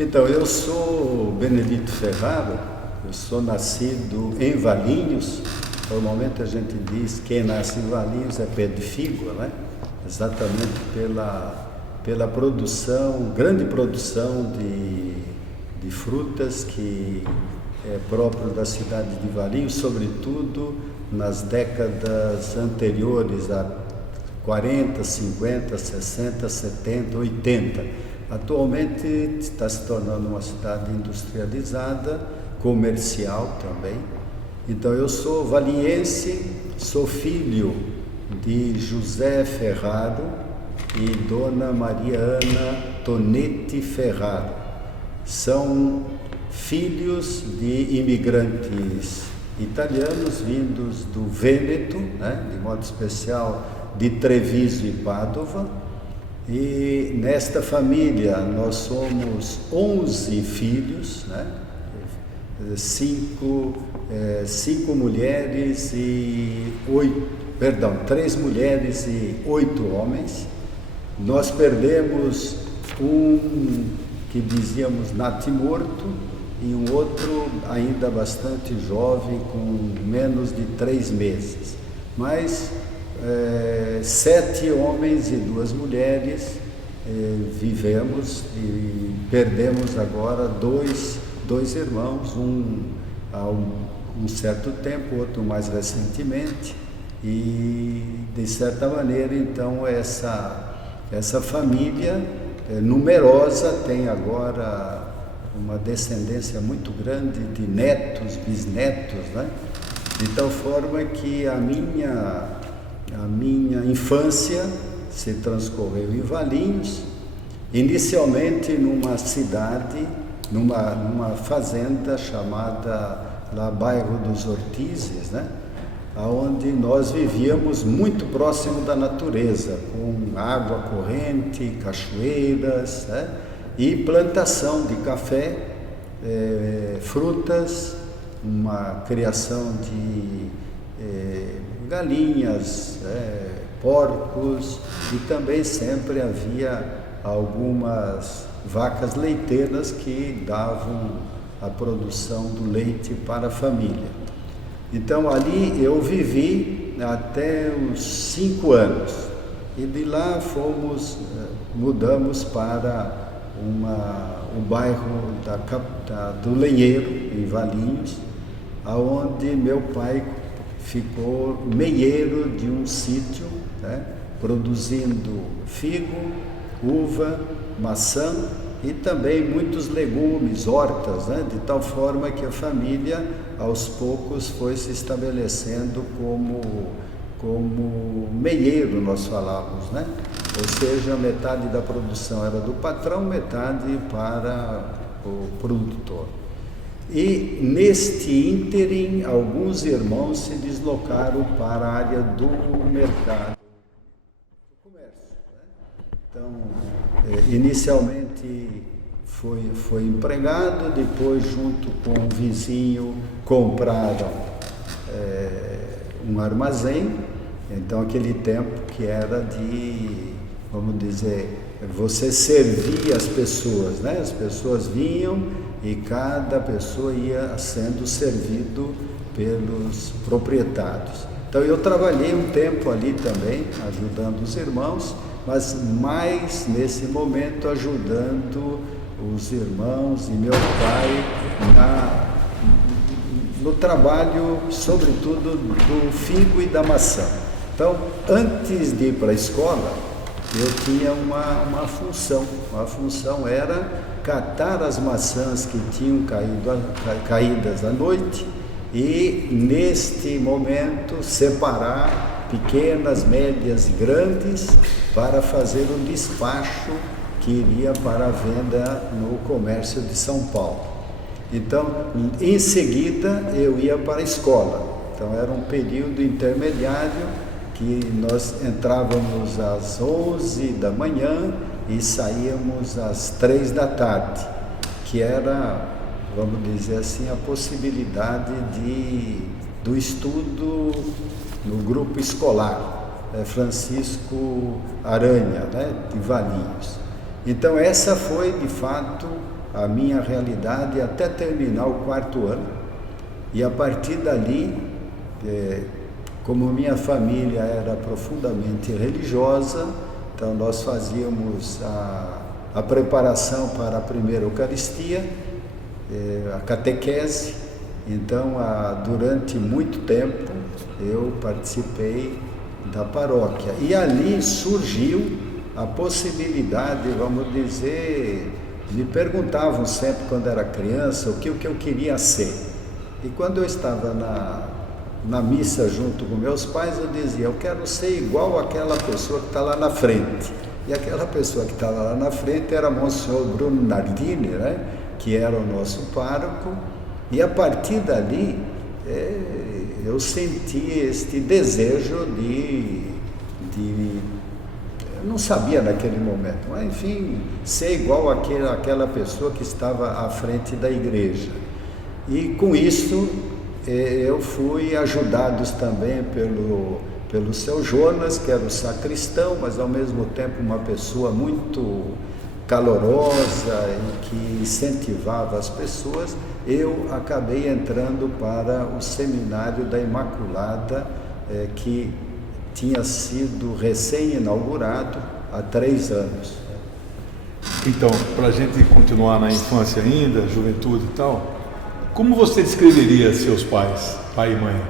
Então, eu sou Benedito Ferraro, eu sou nascido em Valinhos. Normalmente a gente diz que quem nasce em Valinhos é pé de figo, né? Exatamente pela produção, grande produção de frutas que é próprio da cidade de Valinhos, sobretudo nas décadas anteriores a 40, 50, 60, 70, 80. Atualmente está se tornando uma cidade industrializada, comercial também. Então eu sou valinhense, sou filho de José Ferraro e Dona Maria Ana Tonetti Ferraro. São filhos de imigrantes italianos vindos do Vêneto, né, de modo especial de Treviso e Padova. E nesta família nós somos 11 filhos, né? Cinco mulheres e três mulheres e 8 homens. Nós perdemos um que dizíamos natimorto e um outro ainda bastante jovem, com menos de 3 meses. Mas 7 homens e 2 mulheres vivemos e perdemos agora dois irmãos, um há um certo tempo, outro mais recentemente, e de certa maneira então essa família numerosa tem agora uma descendência muito grande de netos, bisnetos, né? De tal forma que a minha infância se transcorreu em Valinhos, inicialmente numa cidade, numa fazenda chamada lá Bairro dos Ortizes, né? Onde nós vivíamos muito próximo da natureza, com água corrente, cachoeiras, né? E plantação de café, frutas, uma criação de galinhas, porcos, e também sempre havia algumas vacas leiteiras que davam a produção do leite para a família. Então ali eu vivi até uns 5 anos e de lá mudamos para o bairro do Lenheiro, em Valinhos, aonde meu pai ficou meieiro de um sítio, né, produzindo figo, uva, maçã e também muitos legumes, hortas, né, de tal forma que a família aos poucos foi se estabelecendo como meieiro, nós falávamos, né? Ou seja, metade da produção era do patrão, metade para o produtor. E neste ínterim, alguns irmãos se deslocaram para a área do mercado, do comércio, né? Então, inicialmente foi empregado, depois junto com um vizinho compraram um armazém. Então aquele tempo que era de, vamos dizer, você servia as pessoas, né? As pessoas vinham e cada pessoa ia sendo servido pelos proprietários. Então eu trabalhei um tempo ali também, ajudando os irmãos, mas mais nesse momento ajudando os irmãos e meu pai no trabalho, sobretudo do figo e da maçã. Então, antes de ir para a escola, eu tinha uma função. A função era catar as maçãs que tinham caídas à noite e, neste momento, separar pequenas, médias e grandes para fazer um despacho que iria para a venda no comércio de São Paulo. Então, em seguida, eu ia para a escola. Então, era um período intermediário que nós entrávamos às 11 da manhã e saíamos às 3 da tarde, que era, vamos dizer assim, a possibilidade do estudo no grupo escolar, Francisco Aranha, né, de Valinhos. Então essa foi, de fato, a minha realidade até terminar o 4º ano. E a partir dali, como minha família era profundamente religiosa, então nós fazíamos a preparação para a primeira Eucaristia, a catequese. Então, durante muito tempo, eu participei da paróquia. E ali surgiu a possibilidade, vamos dizer, me perguntavam sempre quando era criança o que eu queria ser. E quando eu estava na missa junto com meus pais, eu dizia, eu quero ser igual àquela pessoa que está lá na frente. E aquela pessoa que estava lá na frente era Monsenhor Bruno Nardini, né? Que era o nosso pároco. E a partir dali, eu senti este desejo eu não sabia naquele momento, mas enfim, ser igual àquela pessoa que estava à frente da igreja. E com isso, eu fui ajudado também pelo seu Jonas, que era o sacristão, mas ao mesmo tempo uma pessoa muito calorosa e que incentivava as pessoas. Eu acabei entrando para o Seminário da Imaculada, que tinha sido recém-inaugurado há 3 anos. Então, para a gente continuar na infância ainda, juventude e tal, como você descreveria seus pais, pai e mãe?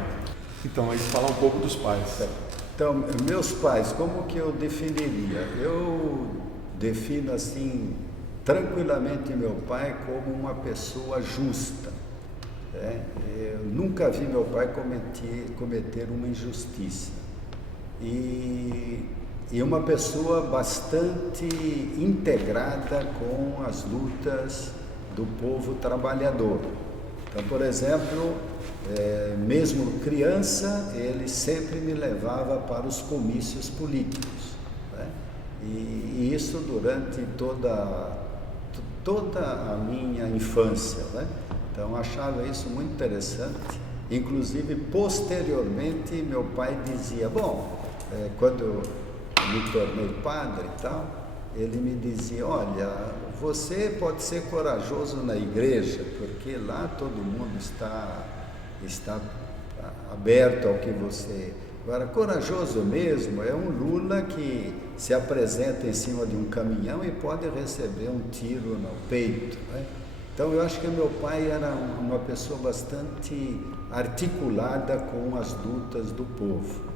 Então, aí falar um pouco dos pais. Então, meus pais, como que eu definiria? Eu defino assim, tranquilamente, meu pai como uma pessoa justa. Eu nunca vi meu pai cometer uma injustiça. E uma pessoa bastante integrada com as lutas do povo trabalhador. Então, por exemplo, mesmo criança, ele sempre me levava para os comícios políticos, né? E isso durante toda a minha infância, né? Então, achava isso muito interessante. Inclusive, posteriormente, meu pai dizia, quando eu me tornei padre e tal, ele me dizia, olha, você pode ser corajoso na igreja, porque lá todo mundo está aberto ao que você... Agora, corajoso mesmo é um Lula que se apresenta em cima de um caminhão e pode receber um tiro no peito, né? Então, eu acho que meu pai era uma pessoa bastante articulada com as lutas do povo.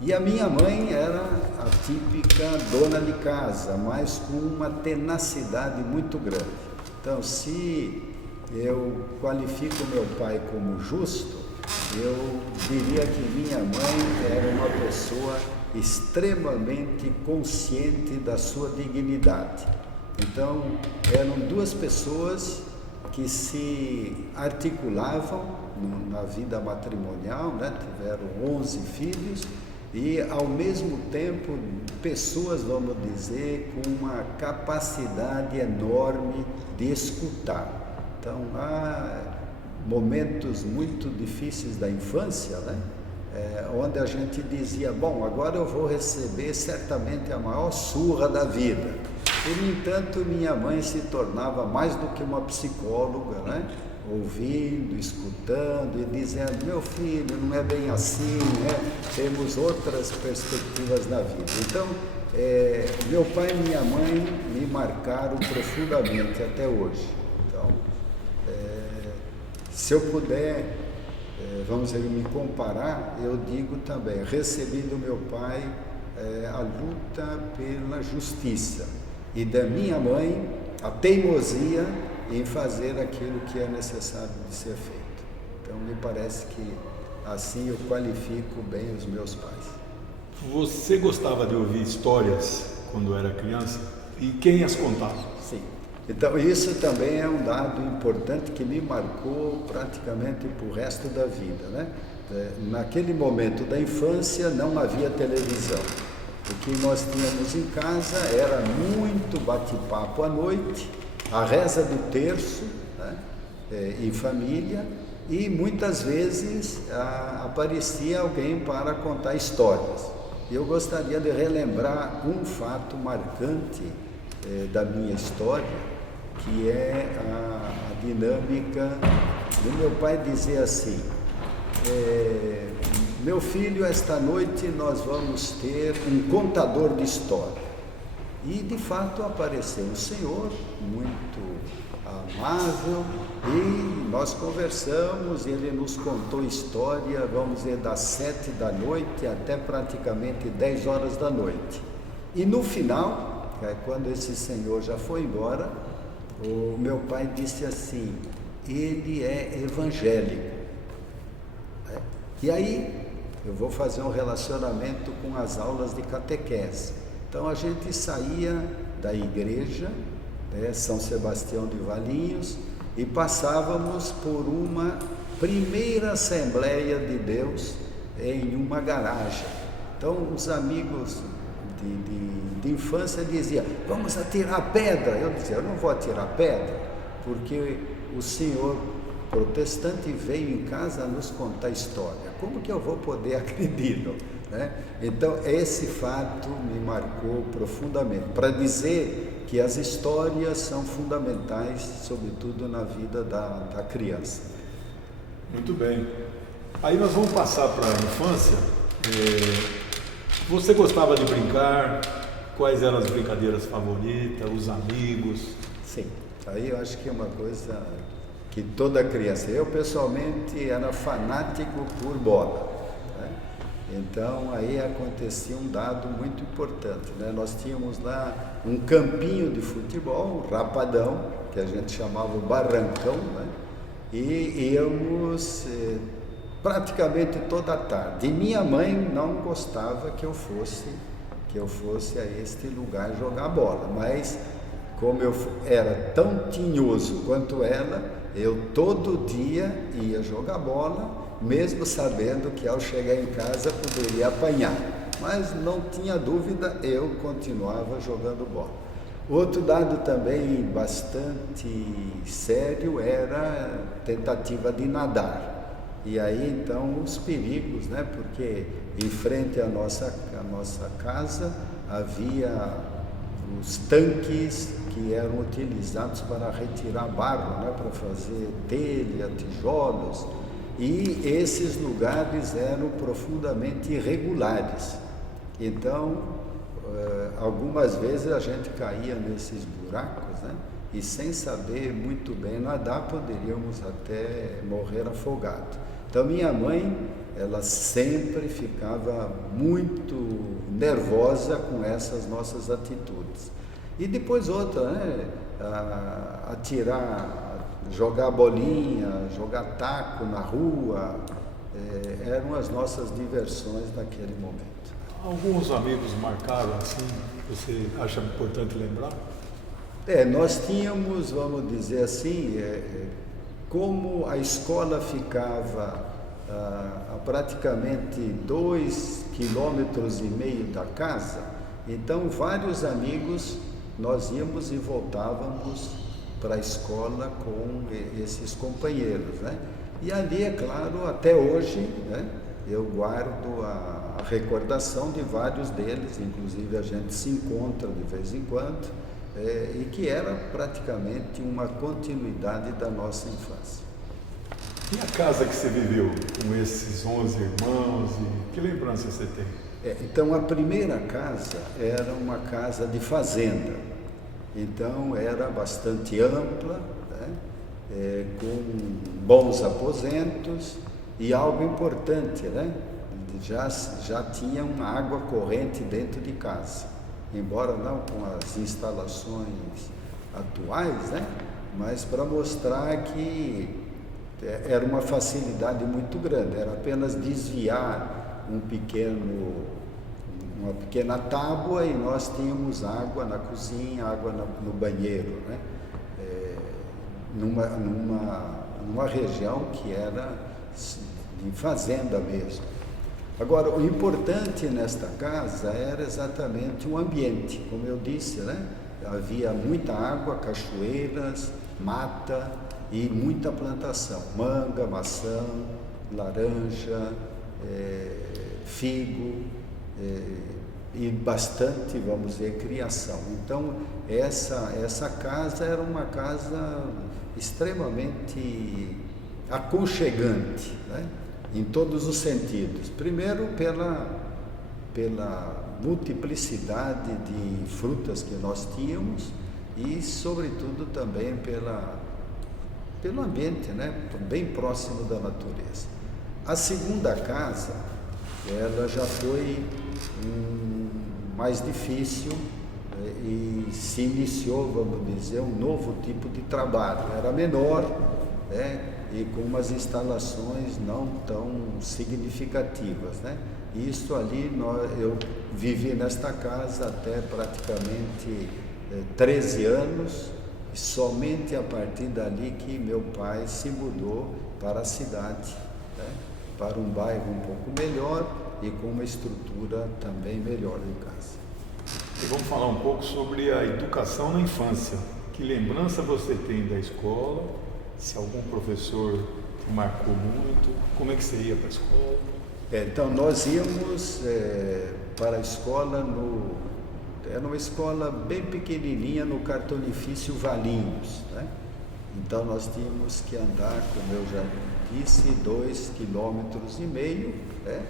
E a minha mãe era a típica dona de casa, mas com uma tenacidade muito grande. Então, se eu qualifico meu pai como justo, eu diria que minha mãe era uma pessoa extremamente consciente da sua dignidade. Então, eram 2 pessoas que se articulavam na vida matrimonial, né? Tiveram 11 filhos e, ao mesmo tempo, pessoas, vamos dizer, com uma capacidade enorme de escutar. Então, há momentos muito difíceis da infância, né? Onde a gente dizia, agora eu vou receber certamente a maior surra da vida. E, no entanto, minha mãe se tornava mais do que uma psicóloga, né? Ouvindo, escutando e dizendo, meu filho, não é bem assim, né? Temos outras perspectivas na vida. Então, meu pai e minha mãe me marcaram profundamente até hoje. Então, se eu puder, vamos dizer, me comparar, eu digo também, recebi do meu pai a luta pela justiça e da minha mãe a teimosia em fazer aquilo que é necessário de ser feito. Então, me parece que assim eu qualifico bem os meus pais. Você gostava de ouvir histórias quando era criança? E quem as contava? Sim. Então, isso também é um dado importante que me marcou praticamente para o resto da vida, né? Naquele momento da infância não havia televisão. O que nós tínhamos em casa era muito bate-papo à noite, a reza do terço, né? Em família, e muitas vezes aparecia alguém para contar histórias. Eu gostaria de relembrar um fato marcante da minha história, que é a dinâmica do meu pai dizer assim, meu filho, esta noite nós vamos ter um contador de história. E de fato apareceu um senhor muito amável e nós conversamos, ele nos contou história, vamos dizer, das 7 da noite até praticamente 10 horas da noite. E no final, quando esse senhor já foi embora, o meu pai disse assim, ele é evangélico. E aí eu vou fazer um relacionamento com as aulas de catequese. Então a gente saía da igreja, São Sebastião de Valinhos, e passávamos por uma primeira Assembleia de Deus em uma garagem. Então os amigos de infância diziam, vamos atirar pedra. Eu dizia, eu não vou atirar pedra, porque o senhor protestante veio em casa nos contar história. Como que eu vou poder acreditar? Então esse fato me marcou profundamente, para dizer que as histórias são fundamentais, sobretudo na vida da criança. Muito bem. Aí nós vamos passar para a infância. Você gostava de brincar? Quais eram as brincadeiras favoritas? Os amigos? Sim, aí eu acho que é uma coisa que toda criança... Eu pessoalmente era fanático por bola. Então aí acontecia um dado muito importante, Nós tínhamos lá um campinho de futebol, um rapadão, que a gente chamava o barrancão, e íamos praticamente toda a tarde. E minha mãe não gostava que eu fosse a este lugar jogar bola, mas como eu era tão tinhoso quanto ela, eu todo dia ia jogar bola, mesmo sabendo que ao chegar em casa poderia apanhar, mas não tinha dúvida, eu continuava jogando bola. Outro dado também bastante sério era a tentativa de nadar, e aí então os perigos, porque em frente à nossa casa havia os tanques que eram utilizados para retirar barro, para fazer telha, tijolos, e esses lugares eram profundamente irregulares. Então, algumas vezes a gente caía nesses buracos, e sem saber muito bem nadar, poderíamos até morrer afogado. Então, minha mãe, ela sempre ficava muito nervosa com essas nossas atitudes. E depois outra, atirar, jogar bolinha, jogar taco na rua, eram as nossas diversões naquele momento. Alguns amigos marcaram assim, você acha importante lembrar? Nós tínhamos, vamos dizer assim, como a escola ficava a praticamente 2,5 km da casa, então vários amigos nós íamos e voltávamos para a escola com esses companheiros, E ali, é claro, até hoje, eu guardo a recordação de vários deles, inclusive a gente se encontra de vez em quando, e que era praticamente uma continuidade da nossa infância. E a casa que você viveu com esses 11 irmãos, e que lembrança você tem? Então, a primeira casa era uma casa de fazenda, então era bastante ampla, com bons aposentos e algo importante, já tinha uma água corrente dentro de casa, embora não com as instalações atuais, mas para mostrar que era uma facilidade muito grande, era apenas desviar uma pequena tábua e nós tínhamos água na cozinha, água no banheiro, numa região que era de fazenda mesmo. Agora, o importante nesta casa era exatamente o ambiente, como eu disse, havia muita água, cachoeiras, mata e muita plantação, manga, maçã, laranja, figo, e bastante, vamos dizer, criação. Então, essa casa era uma casa extremamente aconchegante, né? Em todos os sentidos. Primeiro, pela multiplicidade de frutas que nós tínhamos e, sobretudo, também pelo ambiente, né? Bem próximo da natureza. A segunda casa, ela já foi mais difícil e se iniciou, vamos dizer, um novo tipo de trabalho. Era menor, né? E com umas instalações não tão significativas, né? Isso ali, eu vivi nesta casa até praticamente 13 anos, e somente a partir dali que meu pai se mudou para a cidade, né? Para um bairro um pouco melhor e com uma estrutura também melhor em casa. E vamos falar um pouco sobre a educação na infância. Que lembrança você tem da escola? Se algum professor te marcou muito, como é que você ia para a escola? Então, nós íamos para a escola, era uma escola bem pequenininha no cartonifício Valinhos, né? Então, nós tínhamos que andar, como eu já disse, 2,5 km, né?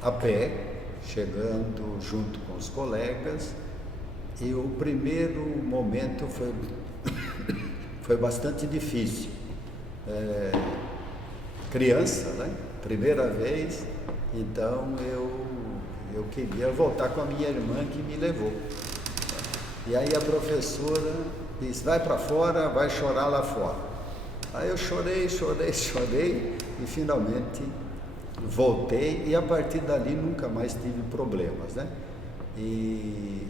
A pé, chegando junto com os colegas, e o primeiro momento foi bastante difícil. Criança, né? Primeira vez, então eu queria voltar com a minha irmã que me levou. E aí a professora disse, vai para fora, vai chorar lá fora. Aí eu chorei e finalmente voltei e a partir dali nunca mais tive problemas, né? E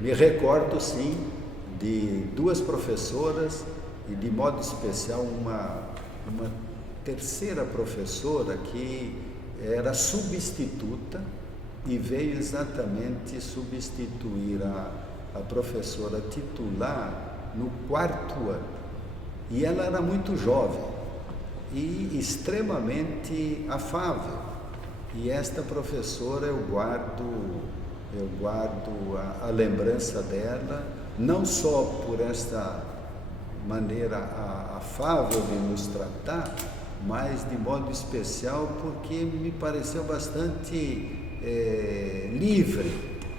me recordo sim de 2 professoras e de modo especial uma terceira professora que era substituta e veio exatamente substituir a professora titular no 4º ano. E ela era muito jovem e extremamente afável. E esta professora eu guardo a lembrança dela, não só por esta maneira afável de nos tratar, mas de modo especial porque me pareceu bastante livre,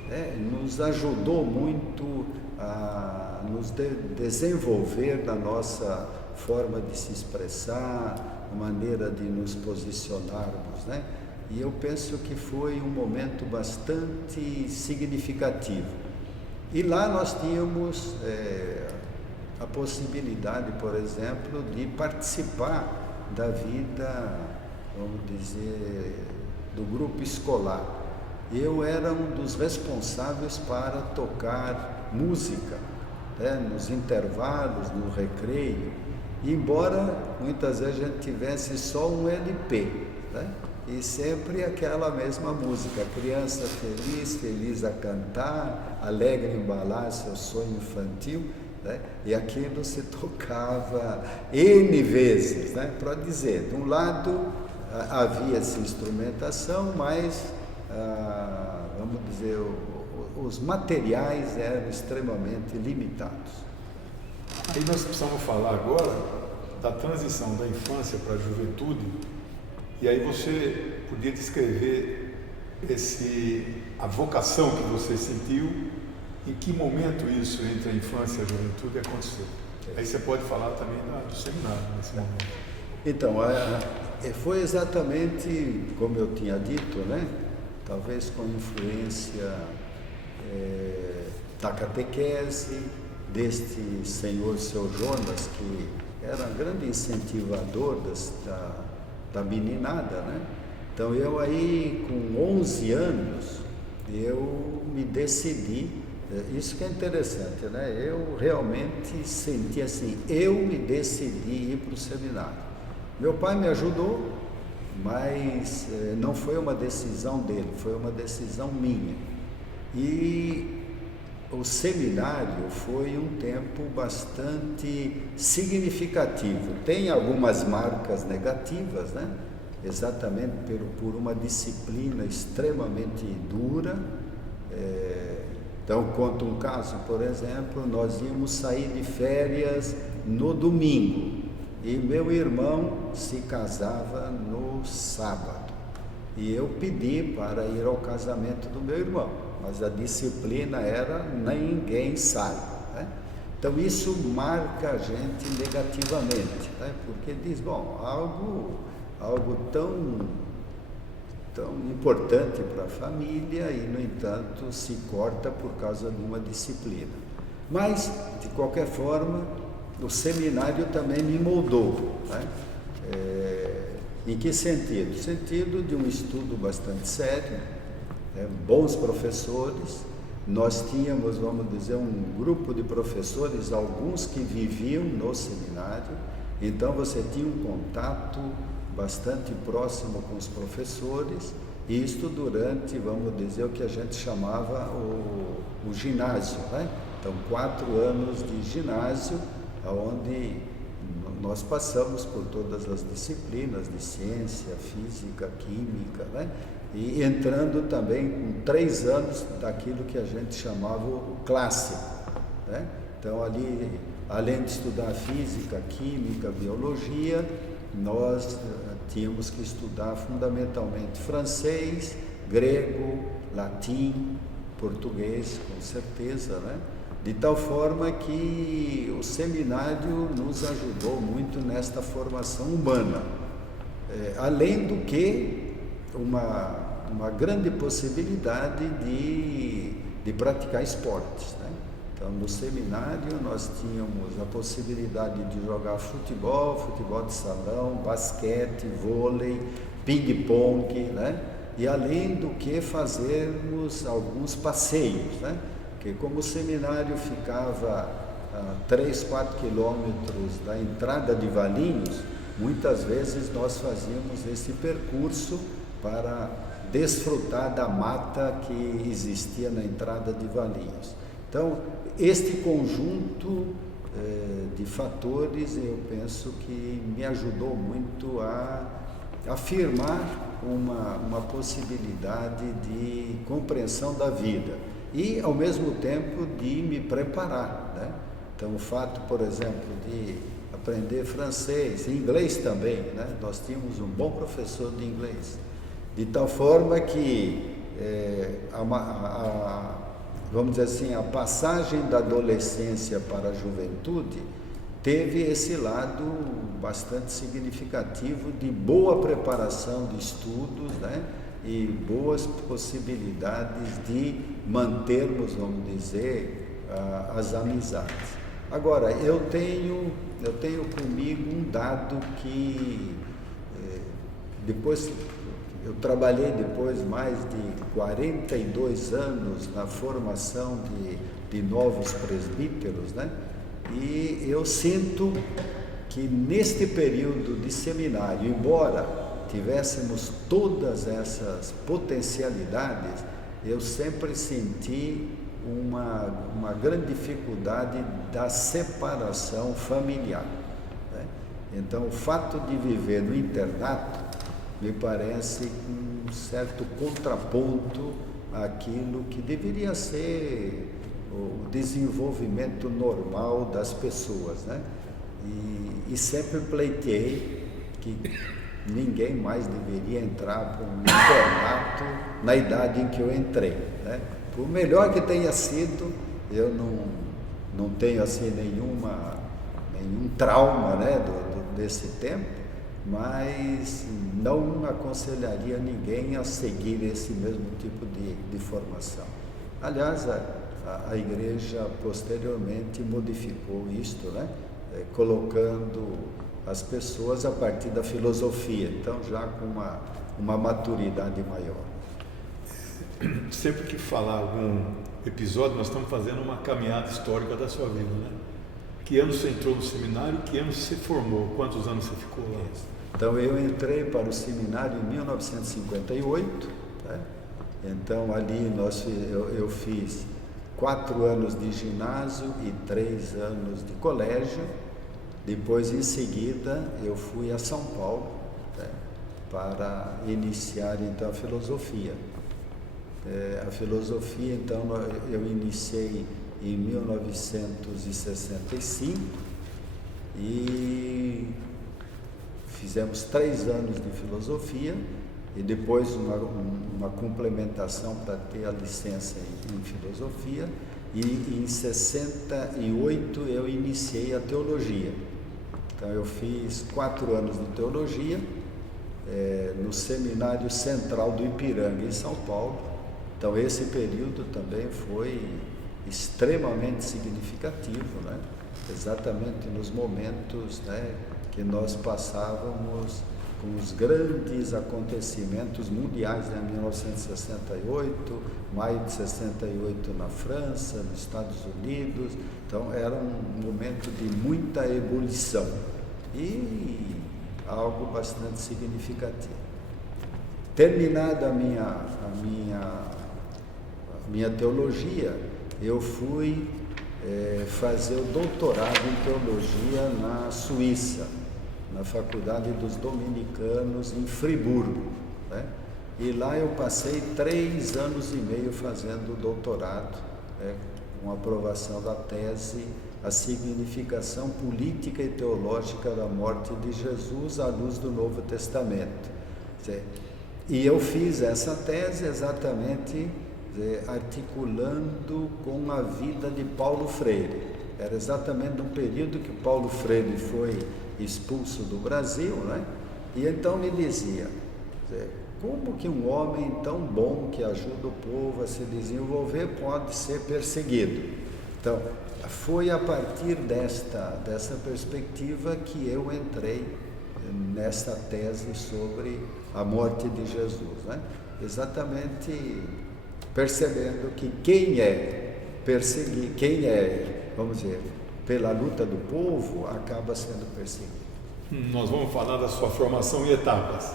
né? Nos ajudou muito a nos desenvolver na nossa forma de se expressar, a maneira de nos posicionarmos, né? E eu penso que foi um momento bastante significativo. E lá nós tínhamos a possibilidade, por exemplo, de participar da vida, vamos dizer, do grupo escolar. Eu era um dos responsáveis para tocar música, né, nos intervalos, no recreio, embora muitas vezes a gente tivesse só um LP, né? E sempre aquela mesma música, criança feliz, feliz a cantar, alegre embalar seu sonho infantil, né? E aquilo se tocava N vezes, né? Para dizer, de um lado havia essa instrumentação, mas, vamos dizer, os materiais eram extremamente limitados. Aí nós precisamos falar agora da transição da infância para a juventude. E aí você podia descrever a vocação que você sentiu, em que momento isso entre a infância e a juventude aconteceu. Aí você pode falar também do seminário nesse momento. Então, foi exatamente como eu tinha dito, né? Talvez com influência da catequese, deste senhor Seu Jonas, que era um grande incentivador da meninada, né? Então eu aí com 11 anos eu me decidi, isso que é interessante, né? Eu realmente senti assim, eu me decidi ir para o seminário. Meu pai me ajudou, mas não foi uma decisão dele, foi uma decisão minha. E o seminário foi um tempo bastante significativo. Tem algumas marcas negativas, né? exatamente por uma disciplina extremamente dura. Então, conto um caso, por exemplo, nós íamos sair de férias no domingo e meu irmão se casava no sábado. E eu pedi para ir ao casamento do meu irmão, mas a disciplina era ninguém sai, né? Então isso marca a gente negativamente, né? Porque diz, bom, algo tão importante para a família e, no entanto, se corta por causa de uma disciplina. Mas, de qualquer forma, o seminário também me moldou, né? Em que sentido? No sentido de um estudo bastante sério, bons professores. Nós tínhamos, vamos dizer, um grupo de professores, alguns que viviam no seminário, então você tinha um contato bastante próximo com os professores, e isto durante, vamos dizer, o que a gente chamava o ginásio, né? Então, 4 anos de ginásio, onde nós passamos por todas as disciplinas de ciência, física, química, né? E entrando também com 3 anos daquilo que a gente chamava o clássico, né? Então, ali, além de estudar física, química, biologia, nós tínhamos que estudar fundamentalmente francês, grego, latim, português, com certeza, né? De tal forma que o seminário nos ajudou muito nesta formação humana, além do que uma grande possibilidade de praticar esportes, né? Então, no seminário nós tínhamos a possibilidade de jogar futebol de salão, basquete, vôlei, ping-pong, né? E além do que fazermos alguns passeios, né? Porque como o seminário ficava a 3-4 quilômetros da entrada de Valinhos, muitas vezes nós fazíamos esse percurso para desfrutar da mata que existia na entrada de Valinhos. Então, este conjunto de fatores, eu penso que me ajudou muito a afirmar uma possibilidade de compreensão da vida e, ao mesmo tempo, de me preparar, né? Então, o fato, por exemplo, de aprender francês, inglês também, né? Nós tínhamos um bom professor de inglês, de tal forma que vamos dizer assim, a passagem da adolescência para a juventude teve esse lado bastante significativo de boa preparação de estudos, né? E boas possibilidades de mantermos, vamos dizer, as amizades. Agora, eu tenho comigo um dado que depois eu trabalhei depois mais de 42 anos na formação de novos presbíteros, né? E eu sinto que neste período de seminário, embora tivéssemos todas essas potencialidades, eu sempre senti uma grande dificuldade da separação familiar, né? Então, o fato de viver no internato me parece um certo contraponto àquilo que deveria ser o desenvolvimento normal das pessoas, né? E sempre pleiteei que ninguém mais deveria entrar para um internato na idade em que eu entrei, né? Por melhor que tenha sido, eu não tenho assim nenhum trauma, né, desse tempo, mas não aconselharia ninguém a seguir esse mesmo tipo de formação. Aliás, a igreja posteriormente modificou isto, né? Colocando as pessoas a partir da filosofia, então já com uma maturidade maior. Sempre que falar algum episódio, nós estamos fazendo uma caminhada histórica da sua vida, né? Que ano você entrou no seminário? Que ano você se formou? Quantos anos você ficou lá? Então, eu entrei para o seminário em 1958, né? Então, ali eu fiz 4 anos de ginásio e 3 anos de colégio. Depois, em seguida, eu fui a São Paulo, né? para iniciar então a filosofia. A filosofia, então, eu iniciei em 1965 e fizemos 3 anos de filosofia e depois uma complementação para ter a licença em filosofia, e em 68 eu iniciei a teologia. Então eu fiz 4 anos de teologia no Seminário Central do Ipiranga, em São Paulo. Então esse período também foi extremamente significativo, né? Exatamente nos momentos, né, que nós passávamos com os grandes acontecimentos mundiais, né? 1968, maio de 68 na França, nos Estados Unidos. Então era um momento de muita ebulição e algo bastante significativo. Terminada a minha teologia, eu fui fazer o doutorado em teologia na Suíça, na Faculdade dos Dominicanos em Friburgo, né? E lá eu passei 3 anos e meio fazendo o doutorado, né, com aprovação da tese A Significação Política e Teológica da Morte de Jesus à Luz do Novo Testamento. E eu fiz essa tese exatamente articulando com a vida de Paulo Freire. Era exatamente no período que Paulo Freire foi expulso do Brasil, né? E então me dizia, como que um homem tão bom que ajuda o povo a se desenvolver pode ser perseguido? Então, foi a partir dessa perspectiva que eu entrei nessa tese sobre a morte de Jesus, né? Exatamente percebendo que quem é perseguido, quem é, vamos dizer, pela luta do povo, acaba sendo perseguido. Nós vamos falar da sua formação em etapas.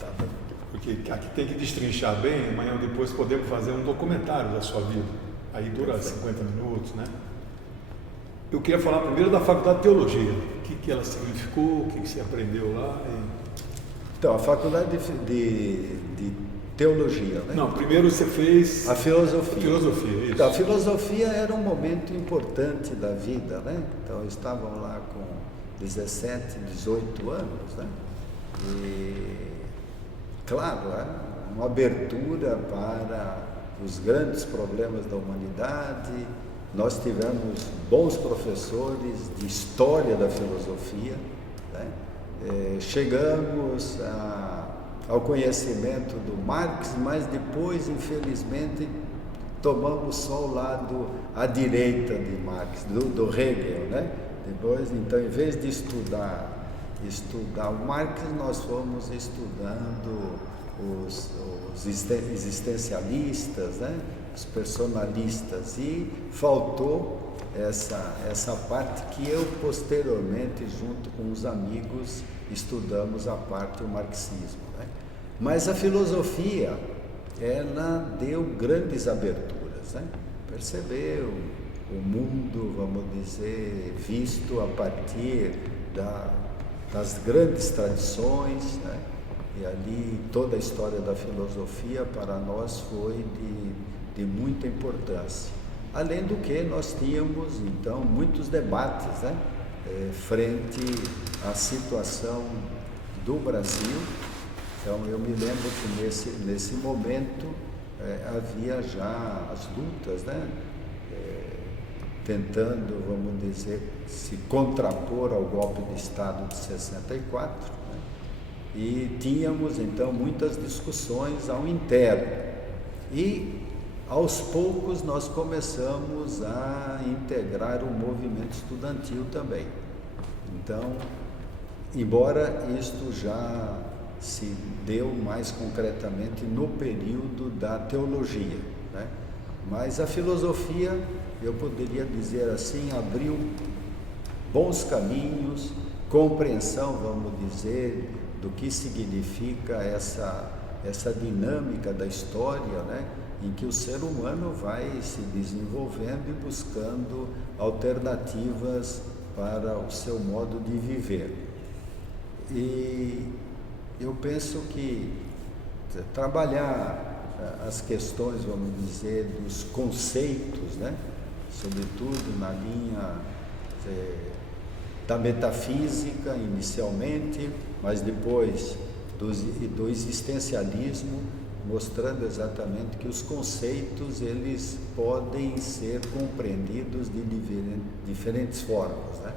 Tá bem. Porque aqui tem que destrinchar bem, amanhã ou depois podemos fazer um documentário da sua vida. Aí dura 50 minutos, né? Eu queria falar primeiro da Faculdade de Teologia. O que ela significou, o que você aprendeu lá? Então, a Faculdade de Teologia, né? Não, primeiro você fez a filosofia. A filosofia, isso. Então, a filosofia era um momento importante da vida, né? Então, estavam lá com 17, 18 anos, né? E, claro, uma abertura para os grandes problemas da humanidade. Nós tivemos bons professores de história da filosofia, né? Chegamos ao conhecimento do Marx, mas depois, infelizmente, tomamos só o lado à direita de Marx, do Hegel, né? Depois, então, em vez de estudar o Marx, nós fomos estudando os existencialistas, né? Os personalistas, e faltou essa parte que eu, posteriormente, junto com os amigos, estudamos a parte do marxismo, né? Mas a filosofia, ela deu grandes aberturas, né? Percebeu o mundo, vamos dizer, visto a partir das grandes tradições, né? E ali toda a história da filosofia para nós foi de muita importância. Além do que nós tínhamos então muitos debates, né? Frente à situação do Brasil. Então eu me lembro que nesse momento havia já as lutas, né? Tentando, vamos dizer, se contrapor ao golpe de Estado de 64, né? E tínhamos então muitas discussões ao interno, e aos poucos nós começamos a integrar o movimento estudantil também. Então, embora isto já se deu mais concretamente no período da teologia, né? Mas a filosofia, eu poderia dizer assim, abriu bons caminhos, compreensão, vamos dizer, do que significa essa dinâmica da história, né? Em que o ser humano vai se desenvolvendo e buscando alternativas para o seu modo de viver. E eu penso que trabalhar as questões, vamos dizer, dos conceitos, né? Sobretudo na linha da metafísica inicialmente, mas depois do existencialismo, mostrando exatamente que os conceitos eles podem ser compreendidos de diferentes formas, né?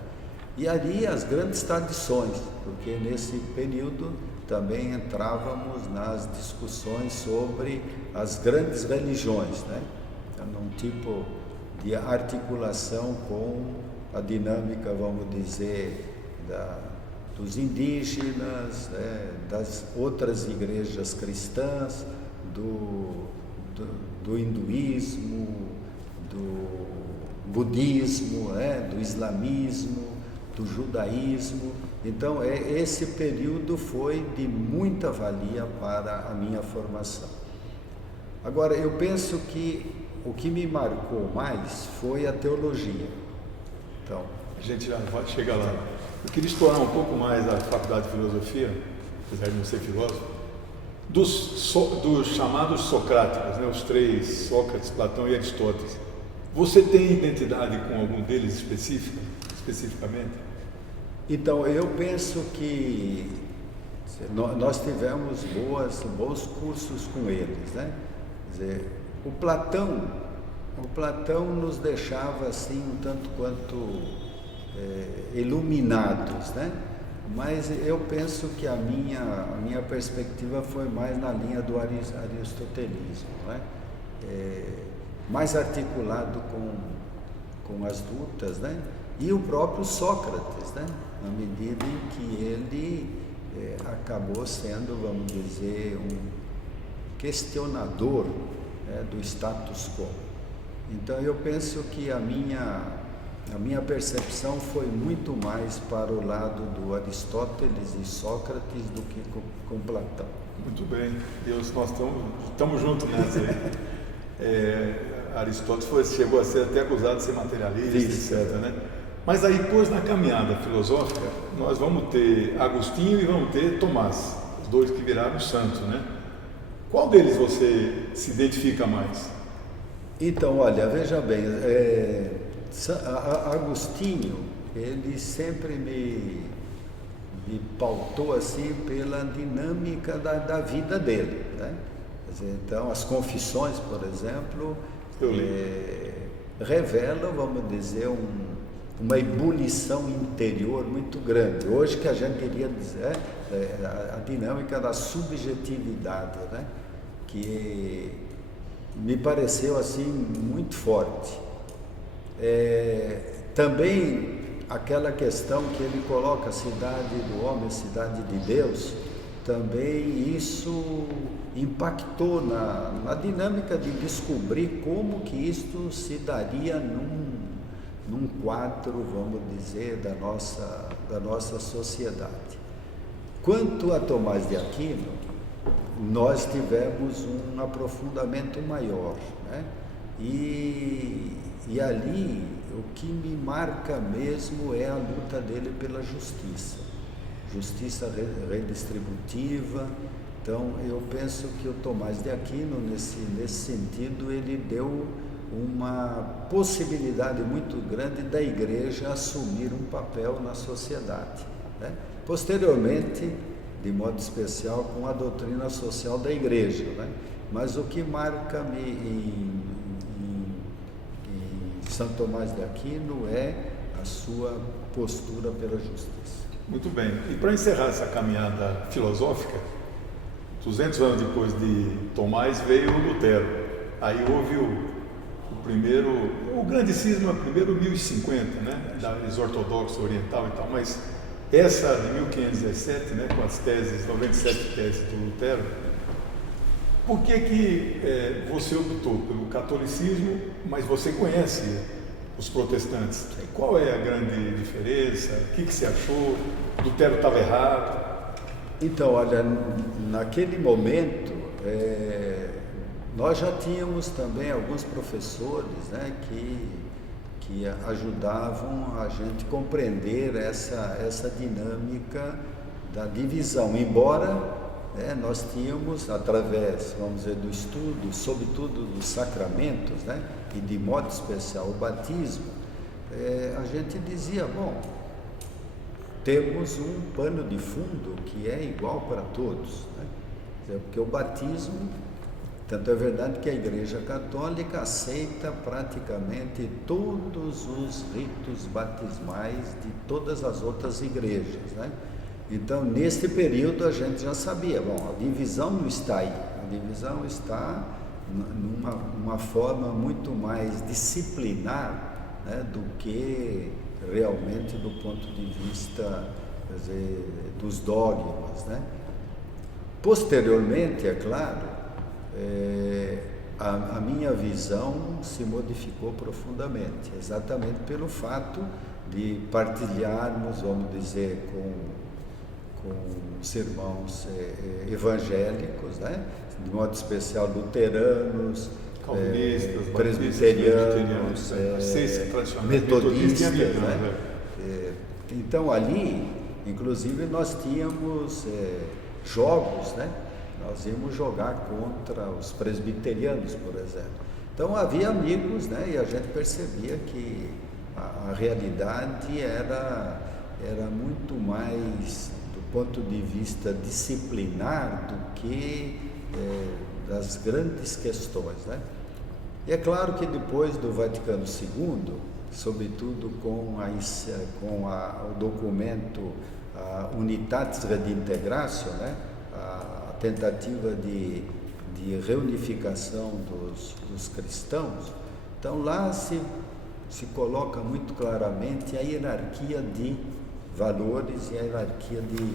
E ali as grandes tradições, porque nesse período também entrávamos nas discussões sobre as grandes religiões, né? Então, um tipo de articulação com a dinâmica, vamos dizer, dos indígenas, né? Das outras igrejas cristãs, do hinduísmo, do budismo, né? Do islamismo, do judaísmo. Então, esse período foi de muita valia para a minha formação. Agora, eu penso que o que me marcou mais foi a teologia. Então, a gente já vai chegar lá. Eu queria explorar um pouco mais a faculdade de filosofia, apesar de não ser filósofo, dos chamados socráticos, né? Os três, Sócrates, Platão e Aristóteles. Você tem identidade com algum deles especificamente? Então, eu penso que nós tivemos bons cursos com eles, né? Quer dizer, o Platão nos deixava assim um tanto quanto iluminados, né? Mas eu penso que a minha perspectiva foi mais na linha do aristotelismo, né? Mais articulado com as lutas, né? E o próprio Sócrates, né? Na medida em que ele acabou sendo, vamos dizer, um questionador, né, do status quo. Então eu penso que a minha percepção foi muito mais para o lado do Aristóteles e Sócrates do que com Platão. Muito bem, nós estamos juntos nessa aí. Aristóteles chegou a ser até acusado de ser materialista, isso, etc. Né? Mas aí, depois, na caminhada filosófica, nós vamos ter Agostinho e vamos ter Tomás, os dois que viraram santos, né? Qual deles você se identifica mais? Então, olha, veja bem, Agostinho, ele sempre me pautou assim pela dinâmica da vida dele, né? Quer dizer, então, as Confissões, por exemplo, revelam, vamos dizer, uma ebulição interior muito grande. Hoje que a gente iria dizer a dinâmica da subjetividade, né? Que me pareceu assim muito forte. Também aquela questão que ele coloca a cidade do homem, a cidade de Deus, também isso impactou na dinâmica de descobrir como que isto se daria num quadro, vamos dizer, da nossa sociedade. Quanto a Tomás de Aquino, nós tivemos um aprofundamento maior, né? E ali, o que me marca mesmo é a luta dele pela justiça redistributiva. Então, eu penso que o Tomás de Aquino, nesse sentido, ele deu uma possibilidade muito grande da igreja assumir um papel na sociedade, né? Posteriormente, de modo especial, com a doutrina social da igreja, né? Mas o que marca-me em São Tomás de Aquino é a sua postura pela justiça. Muito bem. E para encerrar essa caminhada filosófica, 200 anos depois de Tomás veio Lutero. Aí houve o grande cisma, primeiro 1050, né, das ortodoxos oriental e tal, mas essa de 1517, né, com as 97 teses do Lutero, por que você optou pelo catolicismo, mas você conhece os protestantes? E qual é a grande diferença? O que você achou? Lutero estava errado? Então, olha, naquele momento, nós já tínhamos também alguns professores, né, que ajudavam a gente compreender essa dinâmica da divisão, embora nós tínhamos, através, vamos dizer, do estudo, sobretudo dos sacramentos, né, e de modo especial o batismo, a gente dizia, bom, temos um pano de fundo que é igual para todos, né? Porque o batismo, tanto é verdade que a Igreja Católica aceita praticamente todos os ritos batismais de todas as outras igrejas, né? Então, neste período, a gente já sabia, bom, a divisão não está aí, a divisão está numa forma muito mais disciplinar, né, do que realmente do ponto de vista, quer dizer, dos dogmas, né? Posteriormente, é claro, a minha visão se modificou profundamente, exatamente pelo fato de partilharmos, vamos dizer, com os irmãos evangélicos, né? De modo especial luteranos, calvinistas, presbiterianos, metodistas, né? Então ali, inclusive, nós tínhamos jogos, né? Nós íamos jogar contra os presbiterianos, por exemplo. Então havia amigos, né? E a gente percebia que a realidade era muito mais do ponto de vista disciplinar do que das grandes questões, né? E é claro que depois do Vaticano II, sobretudo com o documento Unitatis Redintegratio, né? A tentativa de reunificação dos cristãos, então lá se coloca muito claramente a hierarquia de valores e a hierarquia de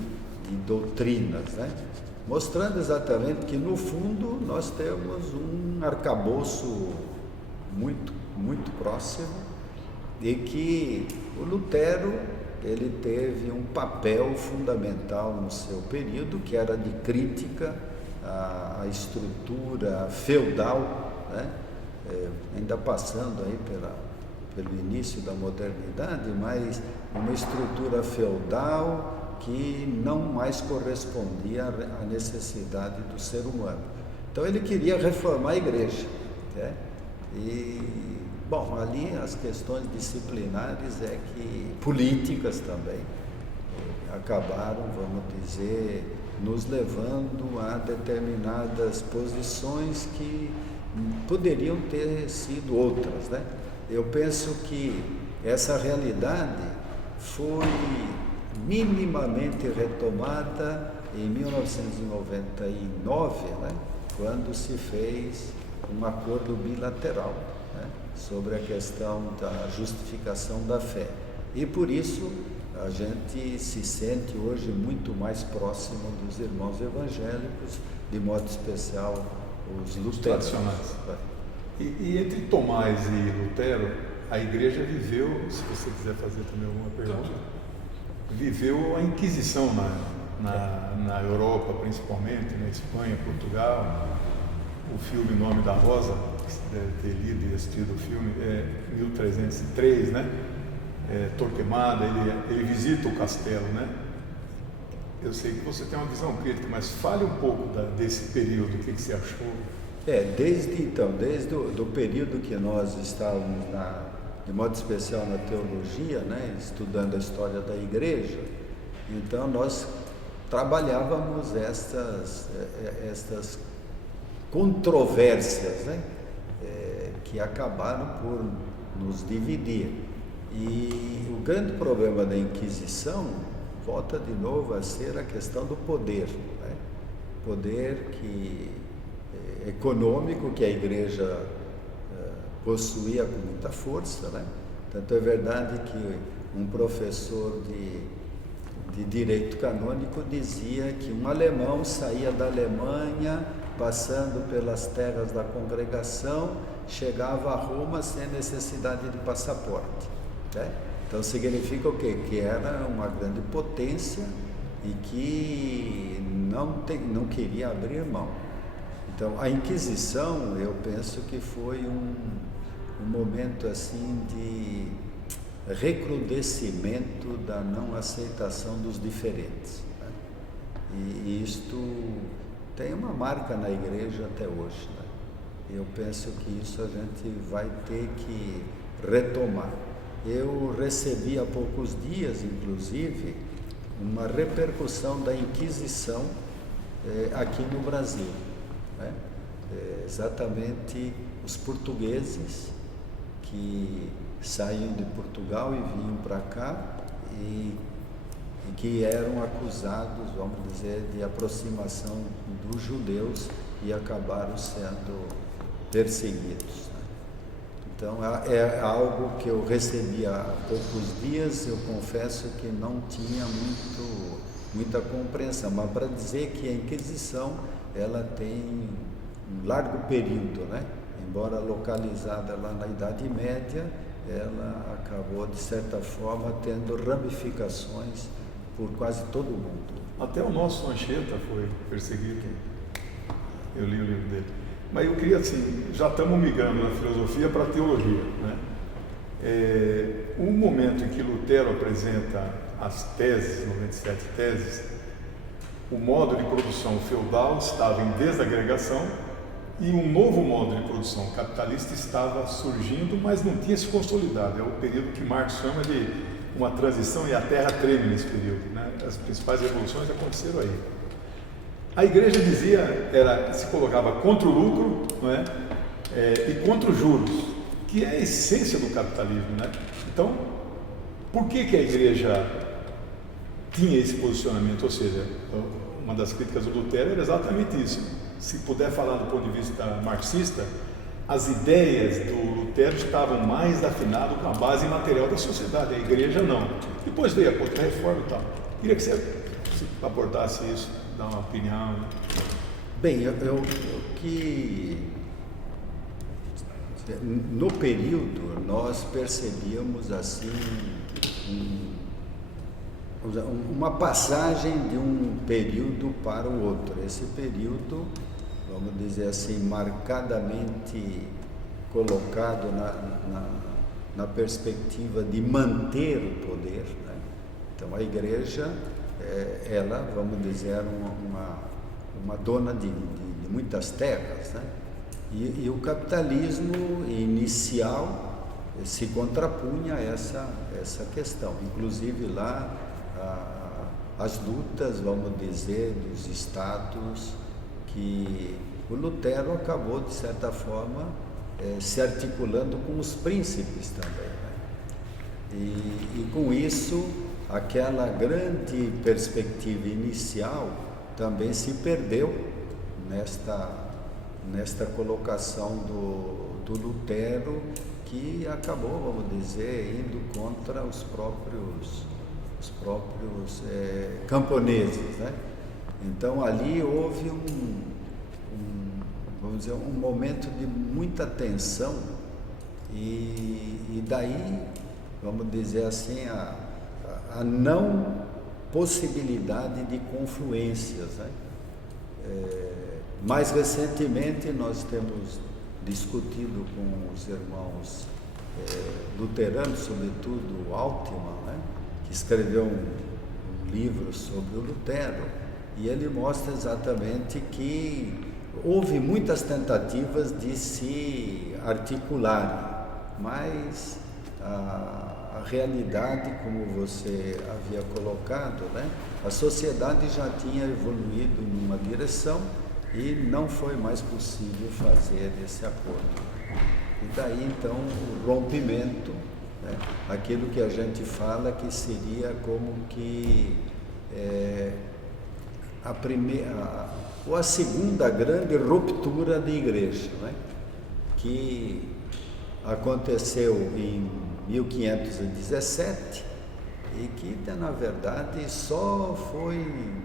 doutrinas, né? Mostrando exatamente que no fundo nós temos um arcabouço muito, muito próximo e que o Lutero ele teve um papel fundamental no seu período, que era de crítica à estrutura feudal, né? Ainda passando aí pelo início da modernidade, mas uma estrutura feudal que não mais correspondia à necessidade do ser humano. Então ele queria reformar a igreja, né? E, bom, ali as questões disciplinares políticas também, acabaram, vamos dizer, nos levando a determinadas posições que poderiam ter sido outras, né? Eu penso que essa realidade foi minimamente retomada em 1999, né, quando se fez um acordo bilateral, né, sobre a questão da justificação da fé. E por isso a gente se sente hoje muito mais próximo dos irmãos evangélicos, de modo especial os luteranos. Tradicionais. E entre Tomás e Lutero, a igreja viveu, se você quiser fazer também alguma pergunta, viveu a Inquisição na Europa, principalmente, na Espanha, Portugal. O filme Nome da Rosa, que você deve ter lido e assistido o filme, é 1303, né? Torquemada, ele visita o castelo, né? Eu sei que você tem uma visão crítica, mas fale um pouco desse período, o que você achou? Desde o período que nós estávamos, de modo especial na teologia, né, estudando a história da igreja, então nós trabalhávamos estas controvérsias, né, que acabaram por nos dividir. E o grande problema da Inquisição volta de novo a ser a questão do poder, né? Poder econômico que a igreja possuía com muita força, né? Tanto é verdade que um professor de direito canônico dizia que um alemão saía da Alemanha, passando pelas terras da congregação, chegava a Roma sem necessidade de passaporte, né? Então significa o quê? Que era uma grande potência e que não queria abrir mão. Então a Inquisição, eu penso que foi um momento assim de recrudescimento da não aceitação dos diferentes, né? E isto tem uma marca na igreja até hoje, né? Eu penso que isso a gente vai ter que retomar. Eu recebi há poucos dias, inclusive, uma repercussão da Inquisição aqui no Brasil, né? Exatamente os portugueses que saíam de Portugal e vinham para cá e que eram acusados, vamos dizer, de aproximação dos judeus e acabaram sendo perseguidos, né? Então é algo que eu recebi há poucos dias. Eu confesso que não tinha muita compreensão, mas para dizer que a Inquisição ela tem um largo período, né? Embora localizada lá na Idade Média, ela acabou de certa forma tendo ramificações por quase todo o mundo. Até o nosso Anchieta foi perseguido. Eu li o livro dele. Mas eu queria, assim, já estamos migrando na filosofia para a teologia, né? O momento em que Lutero apresenta as teses, 97 teses, o modo de produção feudal estava em desagregação e um novo modo de produção capitalista estava surgindo, mas não tinha se consolidado. É o período que Marx chama de uma transição, e a Terra treme nesse período, né? As principais revoluções aconteceram aí. A igreja se colocava contra o lucro, não é? E contra os juros, que é a essência do capitalismo, né? Então, por que a igreja tinha esse posicionamento? Ou seja, uma das críticas do Lutero era exatamente isso. Se puder falar do ponto de vista marxista, as ideias do Lutero estavam mais afinadas com a base material da sociedade, a igreja não. Depois veio a Contra-Reforma e tal. Queria que você abordasse isso, dar uma opinião. Bem, no período nós percebíamos assim uma passagem de um período para o outro. Esse período, vamos dizer assim, marcadamente colocado na perspectiva de manter o poder, né? Então a igreja, ela, vamos dizer, era uma dona de muitas terras, né? E o capitalismo inicial se contrapunha a essa questão. Inclusive lá as lutas, vamos dizer, dos estados, que o Lutero acabou, de certa forma, se articulando com os príncipes também, né? E com isso, aquela grande perspectiva inicial também se perdeu nesta colocação do Lutero, que acabou, vamos dizer, indo contra os próprios camponeses, né? Então ali houve vamos dizer, um momento de muita tensão e daí, vamos dizer assim, a não possibilidade de confluências, né? Mais recentemente nós temos discutido com os irmãos luteranos, sobretudo o Altman, né? Que escreveu um livro sobre o Lutero, e ele mostra exatamente que houve muitas tentativas de se articular, mas a realidade, como você havia colocado, né? A sociedade já tinha evoluído numa direção e não foi mais possível fazer esse acordo. E daí então o rompimento, né? Aquilo que a gente fala que seria como que a segunda grande ruptura da igreja, né? Que aconteceu em 1517 e que, na verdade, só foi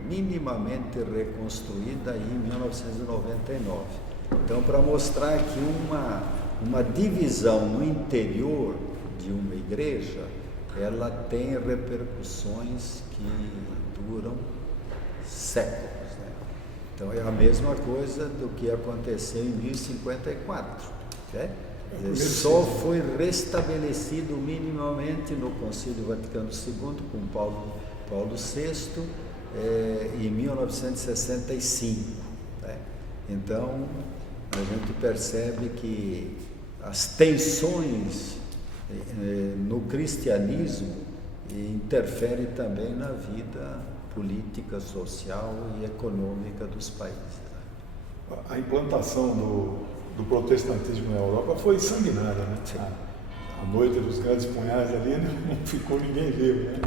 minimamente reconstruída em 1999. Então, para mostrar que uma divisão no interior de uma igreja, ela tem repercussões que duram séculos, né? Então, é a mesma coisa do que aconteceu em 1054, né? Só foi restabelecido minimamente no Concílio Vaticano II com Paulo VI, em 1965. Né? Então, a gente percebe que as tensões no cristianismo interferem também na vida política, social e econômica dos países. A implantação do protestantismo na Europa foi sanguinária, né? A noite dos grandes punhais ali não ficou ninguém vivo, né?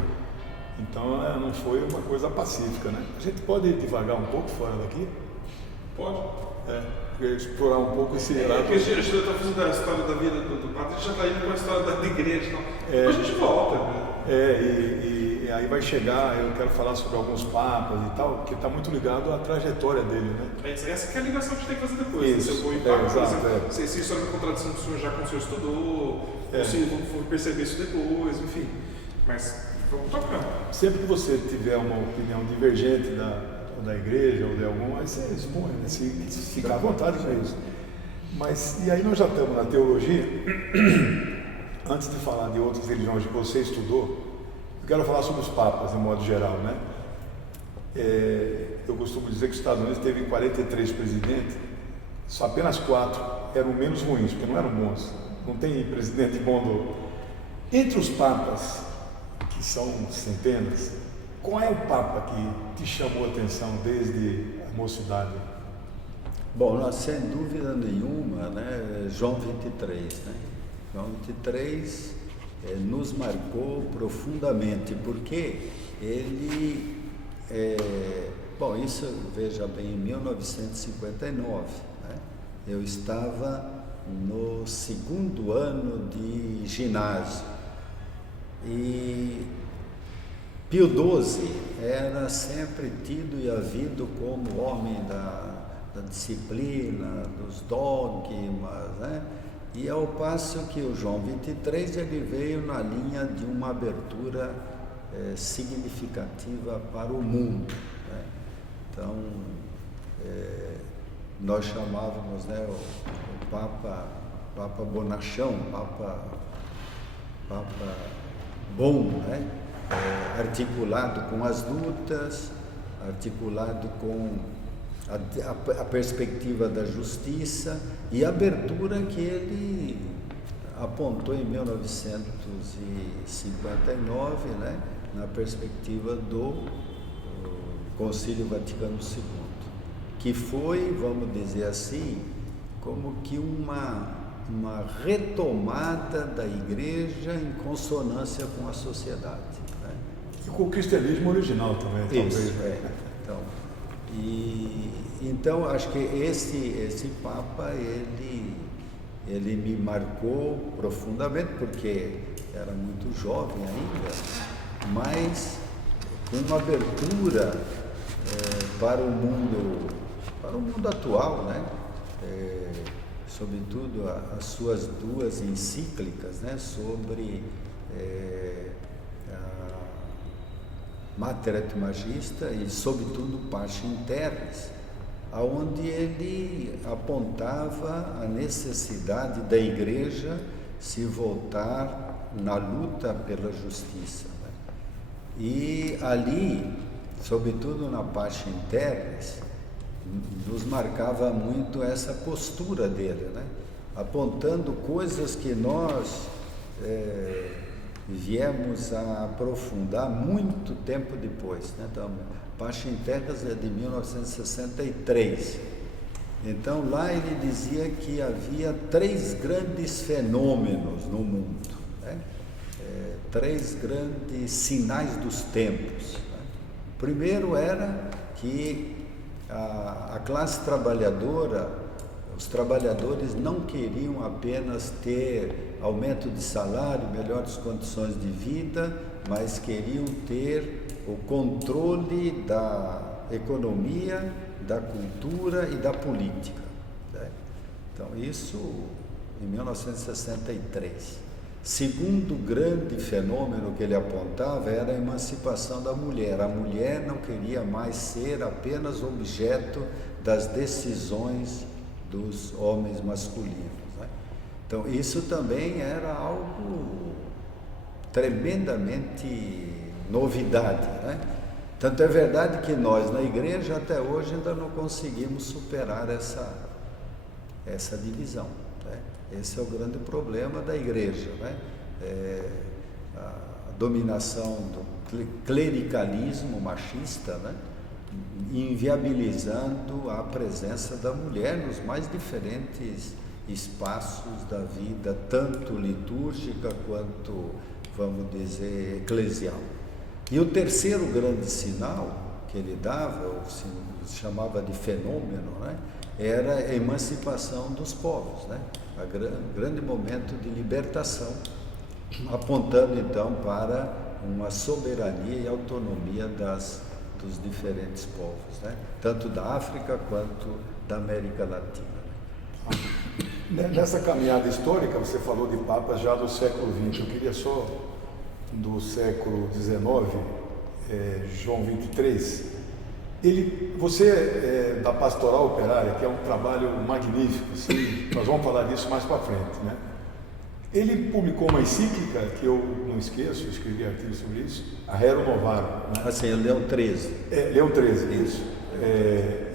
Então não foi uma coisa pacífica, né? A gente pode divagar um pouco fora daqui? Pode. Explorar um pouco esse lado. Porque a gente está fazendo a história da vida do padre, já está indo com a história da igreja. Então, depois a gente volta. E aí vai chegar, eu quero falar sobre alguns papas e tal, que está muito ligado à trajetória dele, né? Essa que é a ligação que a gente tem que fazer depois. Isso, Se eu vou em papa, por exemplo, se isso é uma contradição que o senhor já com o senhor estudou, ou se for perceber isso depois, enfim. Mas vamos tocando. Sempre que você tiver uma opinião divergente da igreja ou de algum, aí você expõe, né? Se ficar à vontade para isso. Mas, e aí nós já estamos na teologia. Antes de falar de outras religiões que você estudou, eu quero falar sobre os papas, de modo geral, né? Eu costumo dizer que os Estados Unidos teve 43 presidentes, só apenas 4 eram menos ruins, porque não eram bons. Não tem presidente bom do... Entre os papas, que são centenas, qual é o papa que te chamou a atenção desde a mocidade? Bom, sem dúvida nenhuma, né, João 23, né? João 23 nos marcou profundamente, porque ele, bom, isso veja bem, em 1959, né, eu estava no 2º ano de ginásio e Pio XII era sempre tido e havido como homem da disciplina, dos dogmas, né? E ao passo que o João 23 ele veio na linha de uma abertura significativa para o mundo, né? Então, nós chamávamos, né, o Papa Bonachão, Papa bom, né? Articulado com as lutas, articulado com a perspectiva da justiça e a abertura que ele apontou em 1959, né, na perspectiva do Concílio Vaticano II, que foi, vamos dizer assim, como que uma retomada da igreja em consonância com a sociedade, né? E com o cristianismo original também, Isso, talvez. Então, acho que esse Papa, ele me marcou profundamente, porque era muito jovem ainda, mas com uma abertura para o mundo atual, né? Sobretudo as suas 2 encíclicas, né? Sobre Mater et Magista e, sobretudo, Pacem Terris, onde ele apontava a necessidade da igreja se voltar na luta pela justiça, né? E ali, sobretudo na Pacem Terris, nos marcava muito essa postura dele, né? Apontando coisas que nós viemos a aprofundar muito tempo depois, né? Então, Pacem Terris é de 1963. Então, lá ele dizia que havia 3 grandes fenômenos no mundo, né? 3 grandes sinais dos tempos, né? O primeiro era que a classe trabalhadora, os trabalhadores não queriam apenas ter aumento de salário, melhores condições de vida, mas queriam ter o controle da economia, da cultura e da política, né? Então, isso em 1963. Segundo grande fenômeno que ele apontava era a emancipação da mulher. A mulher não queria mais ser apenas objeto das decisões dos homens masculinos, né? Então, isso também era algo tremendamente novidade, né? Tanto é verdade que nós, na igreja, até hoje ainda não conseguimos superar essa divisão, né? Esse é o grande problema da igreja, né? A dominação do clericalismo machista, né? Inviabilizando a presença da mulher nos mais diferentes espaços da vida, tanto litúrgica quanto, vamos dizer, eclesial. E o terceiro grande sinal que ele dava, ou se chamava de fenômeno, né, era a emancipação dos povos, né? Grande momento de libertação, apontando então para uma soberania e autonomia dos diferentes povos, né? Tanto da África quanto da América Latina. Nessa caminhada histórica, você falou de papas já do século XX. Eu queria só, do século XIX, João XXIII. Você é da Pastoral Operária, que é um trabalho magnífico, assim, nós vamos falar disso mais para frente, né? Ele publicou uma encíclica, que eu não esqueço, eu escrevi artigos sobre isso, a Rerum Novarum, né? Assim, Leão XIII. Leão XIII, isso.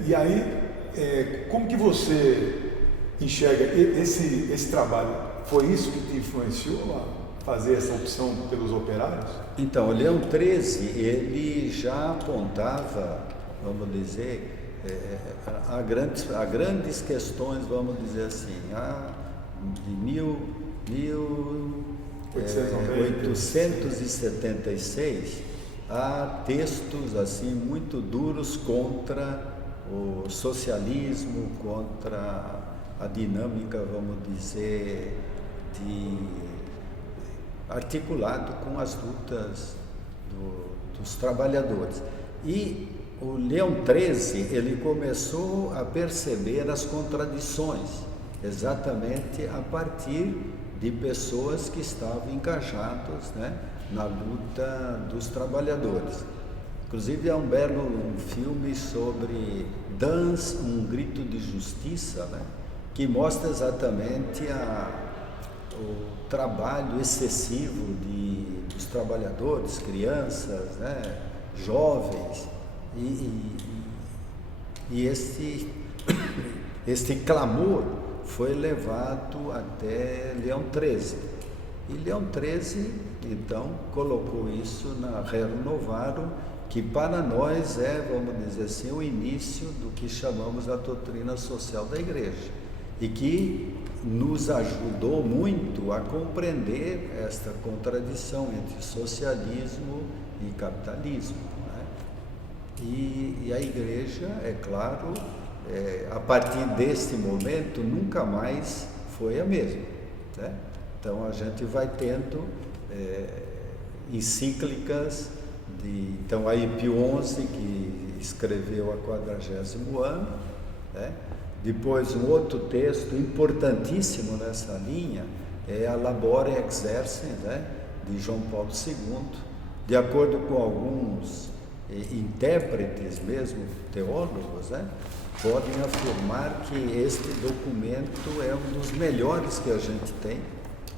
E aí, como que você enxerga esse trabalho? Foi isso que te influenciou a fazer essa opção pelos operários? Então, o Leão XIII, ele já apontava, vamos dizer, a grandes questões, vamos dizer assim, de 1876, há textos assim muito duros contra o socialismo, contra a dinâmica, vamos dizer, articulado com as lutas dos trabalhadores. E o Leão XIII, ele começou a perceber as contradições, exatamente a partir de pessoas que estavam engajadas, né, na luta dos trabalhadores. Inclusive, há um filme sobre Dans, um grito de justiça, né, que mostra exatamente o trabalho excessivo dos trabalhadores, crianças, né, jovens, e este clamor foi levado até Leão XIII. E Leão XIII, então, colocou isso na Rerum Novarum, que para nós vamos dizer assim, o início do que chamamos a doutrina social da Igreja, e que nos ajudou muito a compreender esta contradição entre socialismo e capitalismo, né? E a Igreja, é claro, a partir deste momento, nunca mais foi a mesma, né? Então, a gente vai tendo encíclicas então, aí Pio XI, que escreveu a 40º ano, né? Depois, um outro texto importantíssimo nessa linha é a Labora Exercens, né, de João Paulo II. De acordo com alguns intérpretes mesmo, teólogos, né, podem afirmar que este documento é um dos melhores que a gente tem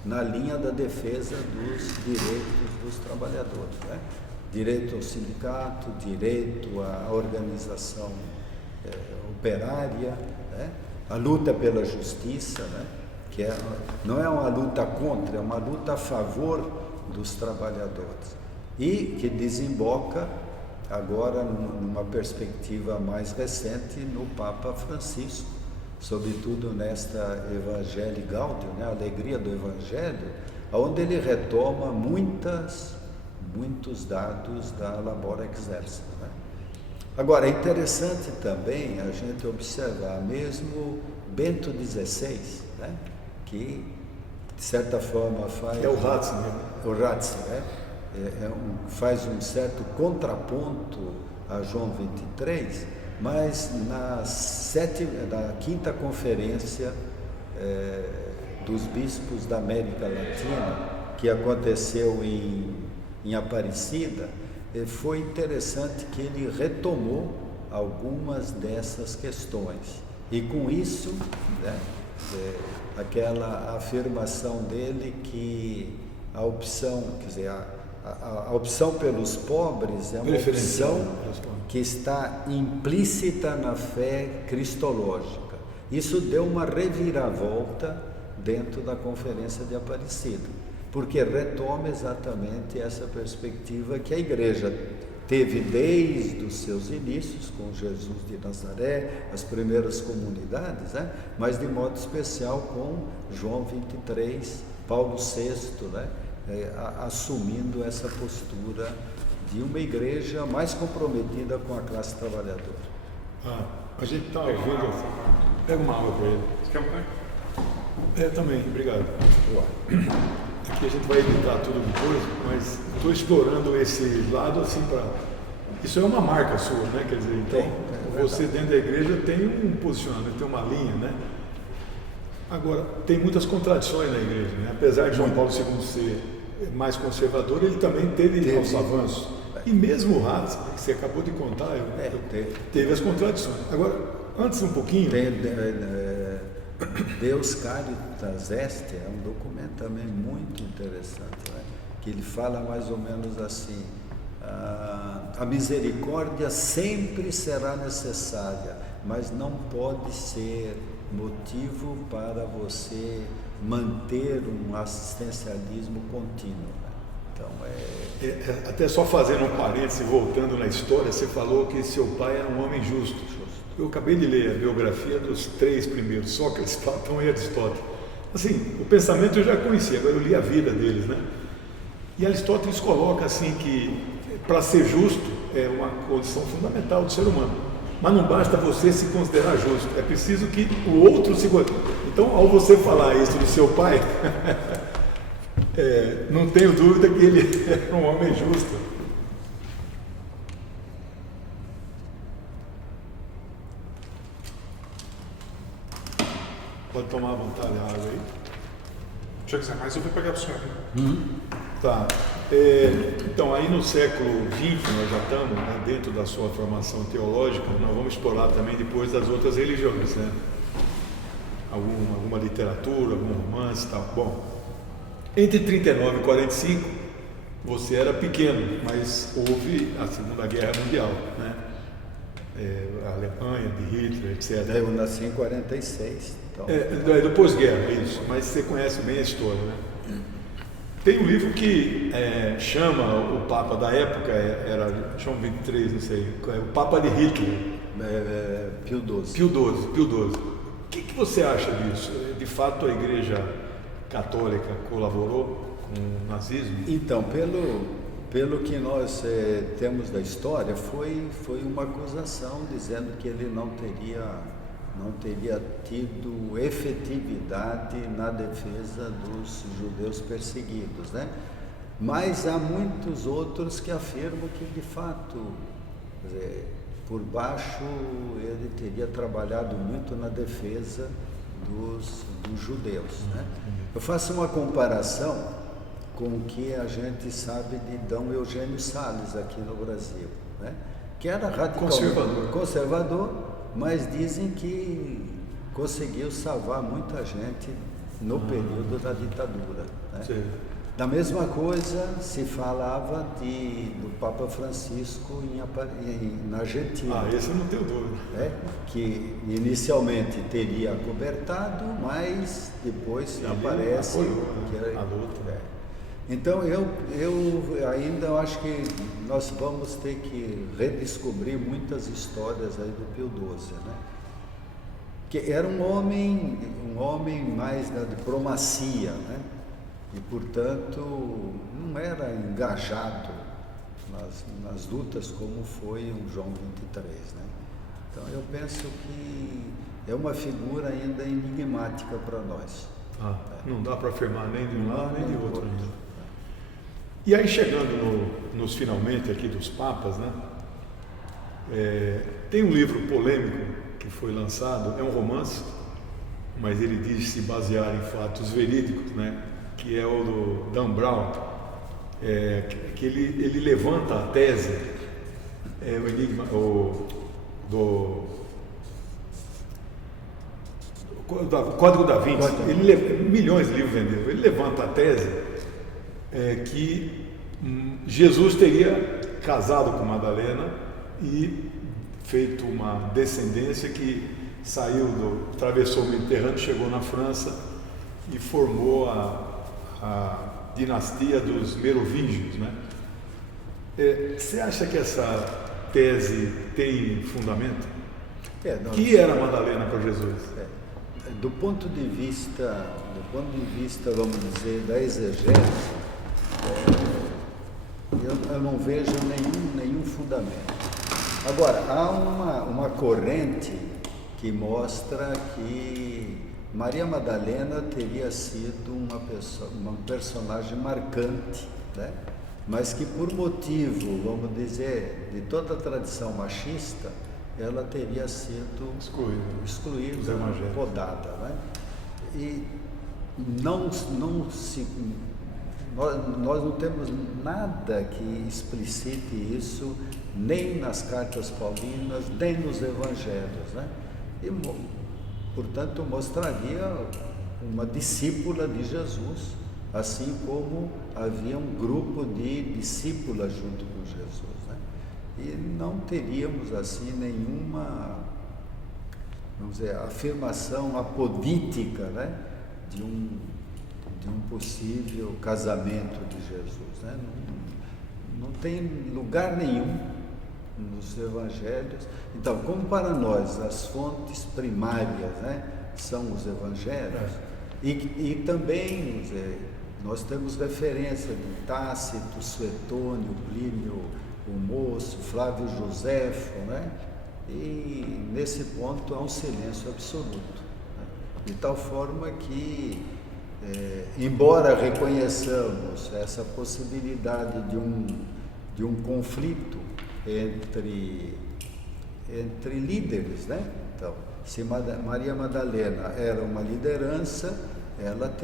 na linha da defesa dos direitos dos trabalhadores, né? Direito ao sindicato, direito à organização operária, né? A luta pela justiça, né? Que não é uma luta contra, é uma luta a favor dos trabalhadores, e que desemboca agora numa perspectiva mais recente no Papa Francisco, sobretudo nesta Evangelii Gaudium, né? A alegria do Evangelho, onde ele retoma muitos dados da Labora Exercens, né? Agora, é interessante também a gente observar mesmo Bento XVI, né? Que, de certa forma, faz... É o Ratzinger. O Ratzinger, faz um certo contraponto a João XXIII, mas na 5ª Conferência dos Bispos da América Latina, que aconteceu em Aparecida, foi interessante que ele retomou algumas dessas questões. E com isso, né, aquela afirmação dele que a opção, quer dizer, a opção pelos pobres é uma opção que está implícita na fé cristológica. Isso deu uma reviravolta dentro da Conferência de Aparecida, porque retoma exatamente essa perspectiva que a Igreja teve desde os seus inícios, com Jesus de Nazaré, as primeiras comunidades, né? Mas de modo especial com João 23, Paulo VI, né? Assumindo essa postura de uma igreja mais comprometida com a classe trabalhadora. A gente está vendo... Pega uma água para ele. Você quer um pé? Também, obrigado. Aqui a gente vai editar tudo depois, mas estou explorando esse lado assim para... Isso é uma marca sua, né? Quer dizer, então, você dentro da igreja tem um posicionamento, tem uma linha, né? Agora, tem muitas contradições na igreja, né? Apesar de João Paulo II ser mais conservador, ele também teve aos avanços. E mesmo o Ratzinger, que você acabou de contar, teve as contradições. Agora, antes um pouquinho... Deus Caritas Est é um documento também muito interessante, né? Que ele fala mais ou menos assim: a misericórdia sempre será necessária, mas não pode ser motivo para você manter um assistencialismo contínuo. Então, até só fazendo um parêntese, voltando na história, você falou que seu pai era um homem justo. Eu acabei de ler a biografia dos 3 primeiros, Sócrates, Platão e Aristóteles. Assim, o pensamento eu já conhecia, agora eu li a vida deles, né? E Aristóteles coloca assim que para ser justo é uma condição fundamental do ser humano. Mas não basta você se considerar justo, é preciso que o outro se... Então, ao você falar isso do seu pai, não tenho dúvida que ele é um homem justo. Pode tomar à vontade a água aí. Se eu quiser mais, eu vou pegar para o senhor. Tá. Então, aí no século XX, nós já estamos, né, dentro da sua formação teológica, nós vamos explorar também depois das outras religiões, né? Alguma literatura, algum romance e tal. Bom, entre 39 e 45, você era pequeno, mas houve a Segunda Guerra Mundial, né? A Alemanha, de Hitler, etc. Eu nasci em 46. Então... do pós-guerra, isso. Mas você conhece bem a história, né? Tem um livro que chama o Papa da época, era João 23, não sei, o Papa de Hitler. Pio XII. Pio XII. O que você acha disso? De fato, a Igreja Católica colaborou com o nazismo? Então, pelo que nós temos da história, foi uma acusação dizendo que ele não teria tido efetividade na defesa dos judeus perseguidos, né? Mas há muitos outros que afirmam que, de fato, quer dizer, por baixo ele teria trabalhado muito na defesa dos judeus, né? Eu faço uma comparação com o que a gente sabe de D. Eugênio Salles aqui no Brasil, né? Que era radicalmente conservador, mas dizem que conseguiu salvar muita gente no período da ditadura, né? Sim. Da mesma coisa se falava do Papa Francisco na Argentina. Esse eu não tenho dúvida. Que inicialmente teria acobertado, mas depois aparece a luta. Então eu ainda acho que nós vamos ter que redescobrir muitas histórias aí do Pio XII, né? Que era um homem mais da diplomacia, né? E portanto não era engajado nas lutas como foi o João 23, né? Então eu penso que é uma figura ainda enigmática para nós. Não dá para afirmar nem de um lado nem de outro ainda. E aí, chegando nos finalmente aqui dos papas, né? Tem um livro polêmico que foi lançado, é um romance, mas ele diz se basear em fatos verídicos, né? Que é o do Dan Brown, que ele levanta a tese, o enigma do Código da Vinci. Milhões de livros venderam. Ele levanta a tese que Jesus teria casado com Madalena e feito uma descendência que atravessou o Mediterrâneo, chegou na França e formou a dinastia dos Merovingios, né? Você acha que essa tese tem fundamento? Que era Madalena para Jesus? Do ponto de vista, vamos dizer, da exegese, eu não vejo nenhum fundamento. Agora, há uma corrente que mostra que Maria Madalena teria sido uma personagem marcante, né? Mas que por motivo, vamos dizer, de toda a tradição machista, ela teria sido excluída, podada, né? E nós não temos nada que explicite isso, nem nas cartas paulinas, nem nos evangelhos, né? E, portanto, mostraria uma discípula de Jesus, assim como havia um grupo de discípulas junto com Jesus, né? E não teríamos assim nenhuma, vamos dizer, afirmação apodítica, né, de um possível casamento de Jesus, né? Não tem lugar nenhum nos evangelhos. Então, como para nós as fontes primárias, né, são os evangelhos, e também, vamos dizer, nós temos referência de Tácito, Suetônio, Plínio o Moço, Flávio Joséfo, né? E nesse ponto há um silêncio absoluto, né? De tal forma que, embora reconheçamos essa possibilidade de um conflito entre líderes, né? Então, se Maria Madalena era uma liderança, ela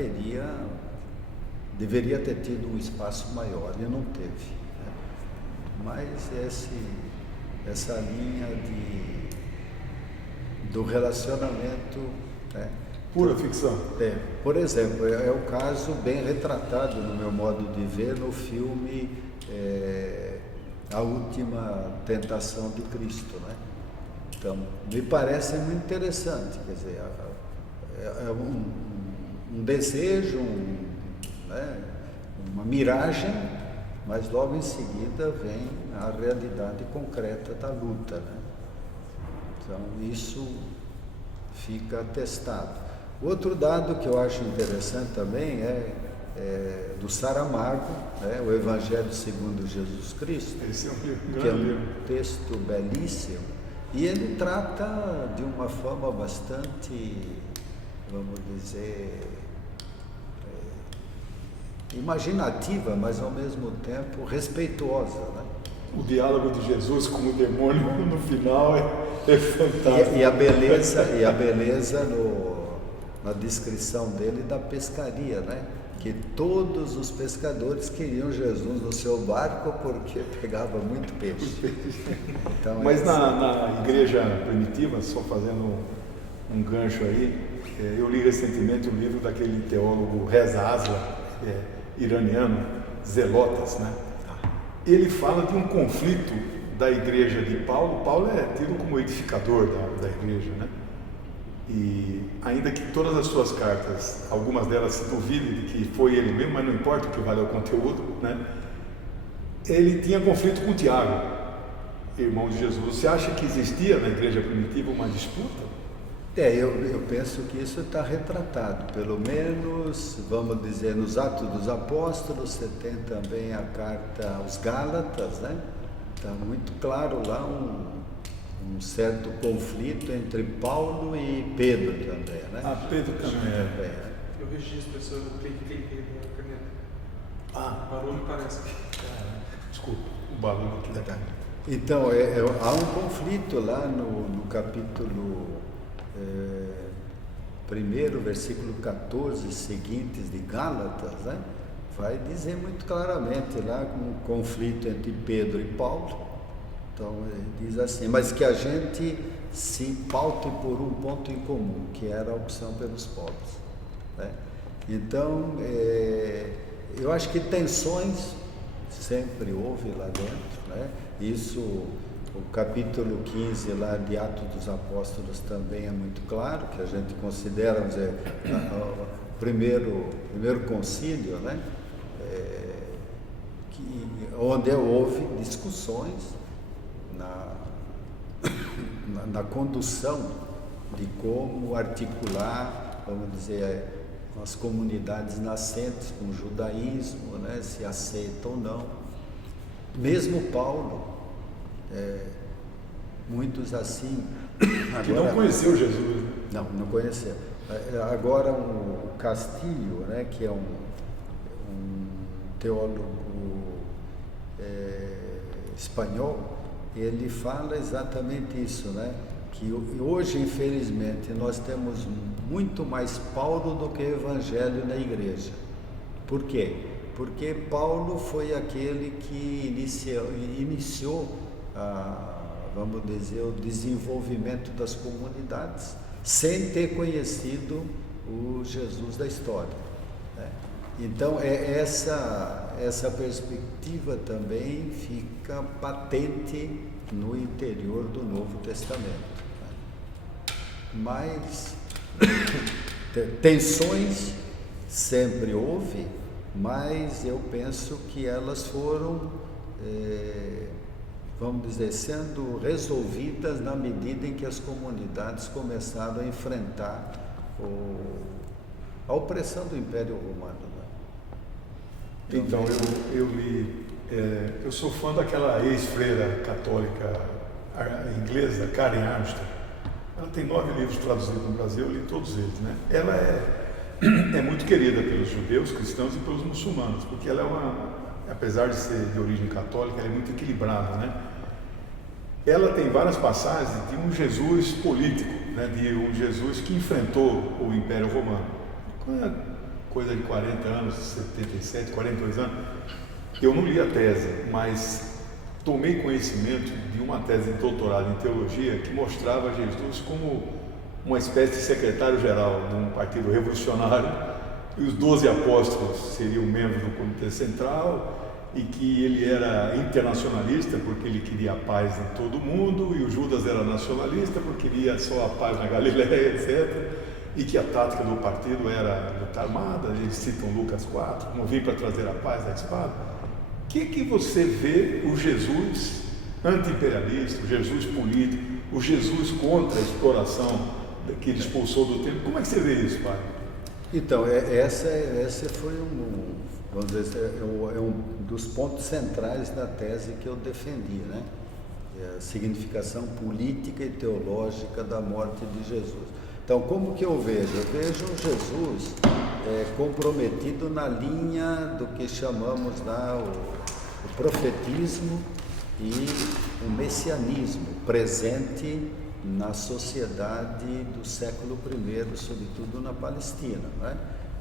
deveria ter tido um espaço maior, e não teve, né? Mas essa linha do relacionamento, né? Pura ficção. Por exemplo, é o caso bem retratado, no meu modo de ver, no filme A Última Tentação de Cristo, né? Então, me parece muito interessante, quer dizer, é um desejo, né, uma miragem, mas logo em seguida vem a realidade concreta da luta, né? Então, isso fica atestado. Outro dado que eu acho interessante também é do Saramago, né, o Evangelho segundo Jesus Cristo, que é um texto belíssimo, e ele trata de uma forma bastante, vamos dizer, imaginativa, mas ao mesmo tempo respeituosa, né? O diálogo de Jesus com o demônio no final é fantástico. E a beleza na descrição dele da pescaria, né? Que todos os pescadores queriam Jesus no seu barco porque pegava muito peixe. Então, mas na igreja primitiva, só fazendo um gancho aí, eu li recentemente um livro daquele teólogo Reza Aslan, iraniano, Zelotas, né? Ele fala de um conflito da igreja de Paulo. Paulo é tido como edificador da igreja, né? E ainda que todas as suas cartas, algumas delas se duvidem de que foi ele mesmo, mas não importa, o que vale é o conteúdo, né? Ele tinha conflito com Tiago, irmão de Jesus. Você acha que existia na igreja primitiva uma disputa? Eu penso que isso está retratado, pelo menos, vamos dizer, nos Atos dos Apóstolos. Você tem também a carta aos Gálatas, né? Está muito claro lá um certo conflito entre Paulo e Pedro também, né? Pedro também. Eu registro essa, eu cliquei na caneta. O barulho parece que... Desculpa, o barulho aqui da caneta. Então, há um conflito lá no capítulo 1, versículo 14 seguintes de Gálatas, né? Vai dizer muito claramente lá um conflito entre Pedro e Paulo. Então, ele diz assim, mas que a gente se paute por um ponto em comum, que era a opção pelos pobres, né? Então, eu acho que tensões sempre houve lá dentro, né? Isso, o capítulo 15 lá de Atos dos Apóstolos também é muito claro, que a gente considera, vamos dizer, o primeiro concílio, né? Onde houve discussões na condução de como articular, vamos dizer, as comunidades nascentes com o judaísmo, né, se aceita ou não. Mesmo Paulo, muitos assim... Que não conheceu Jesus. Não conheceu. Agora o Castilho, né, que é um teólogo espanhol, ele fala exatamente isso, né? Que hoje, infelizmente, nós temos muito mais Paulo do que Evangelho na igreja. Por quê? Porque Paulo foi aquele que iniciou vamos dizer, o desenvolvimento das comunidades, sem ter conhecido o Jesus da história, né? Então, essa perspectiva também fica patente no interior do Novo Testamento, né? Mas tensões sempre houve, mas eu penso que elas foram, vamos dizer, sendo resolvidas na medida em que as comunidades começaram a enfrentar a opressão do Império Romano, né? Então, eu li, eu sou fã daquela ex-freira católica inglesa, Karen Armstrong. Ela tem 9 livros traduzidos no Brasil, eu li todos eles, né? Ela é muito querida pelos judeus, cristãos e pelos muçulmanos, porque ela apesar de ser de origem católica, ela é muito equilibrada, né? Ela tem várias passagens de um Jesus político, né? De um Jesus que enfrentou o Império Romano. Coisa de 40 anos, 77, 42 anos. Eu não li a tese, mas tomei conhecimento de uma tese de doutorado em teologia que mostrava Jesus como uma espécie de secretário-geral de um partido revolucionário, e os 12 apóstolos seriam membros do Comitê Central, e que ele era internacionalista porque ele queria a paz em todo o mundo, e o Judas era nacionalista porque queria só a paz na Galileia, etc. E que a tática do partido era luta armada. Eles citam Lucas 4, não vim para trazer a paz da espada. O que você vê o Jesus anti-imperialista, o Jesus político, o Jesus contra a exploração que ele expulsou do templo? Como é que você vê isso, pai? Então, esse foi vamos dizer, um dos pontos centrais da tese que eu defendi, né? A significação política e teológica da morte de Jesus. Então, como que eu vejo? Eu vejo Jesus comprometido na linha do que chamamos lá o profetismo e o messianismo, presente na sociedade do século I, sobretudo na Palestina, né?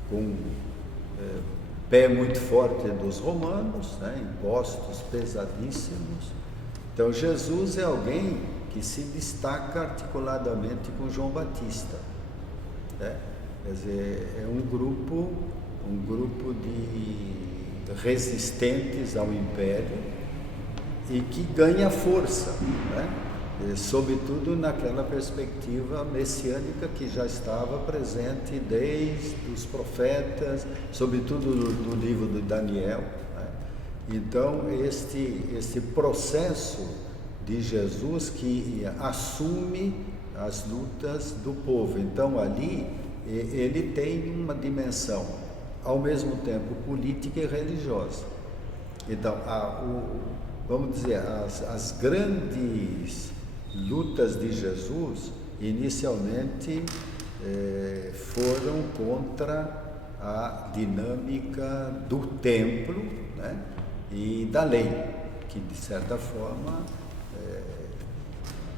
Com pé muito forte dos romanos, né? Impostos pesadíssimos. Então, Jesus é alguém que se destaca articuladamente com João Batista, né? Quer dizer, é um grupo de resistentes ao Império e que ganha força, né? E, sobretudo naquela perspectiva messiânica que já estava presente desde os profetas, sobretudo no livro de Daniel, né? Então, este processo de Jesus que assume as lutas do povo. Então, ali ele tem uma dimensão ao mesmo tempo política e religiosa. Então, vamos dizer, as grandes lutas de Jesus inicialmente foram contra a dinâmica do templo, né? E da lei, que de certa forma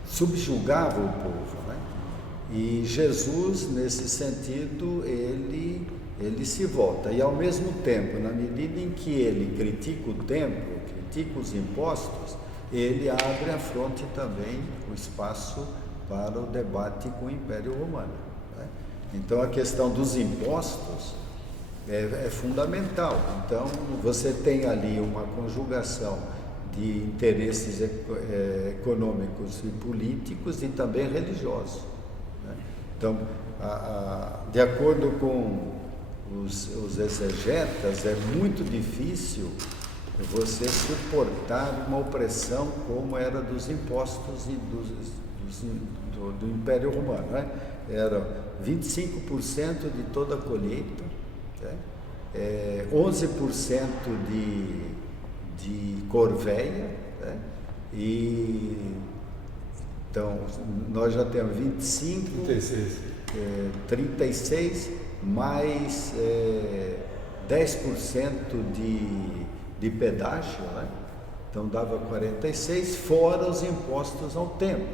subjugava o povo, né? E Jesus, nesse sentido, ele se volta, e ao mesmo tempo, na medida em que ele critica o templo, critica os impostos, ele abre a fronte também, o espaço para o debate com o Império Romano, né? Então, a questão dos impostos é fundamental. Então, você tem ali uma conjugação de interesses econômicos e políticos e também religiosos, né? Então, de acordo com os exegetas, é muito difícil você suportar uma opressão como era dos impostos e do Império Romano, né? Era 25% de toda a colheita, né? 11% de corvéia, né? Então nós já temos 25, 36 mais 10% de pedágio, né? Então dava 46, fora os impostos ao tempo,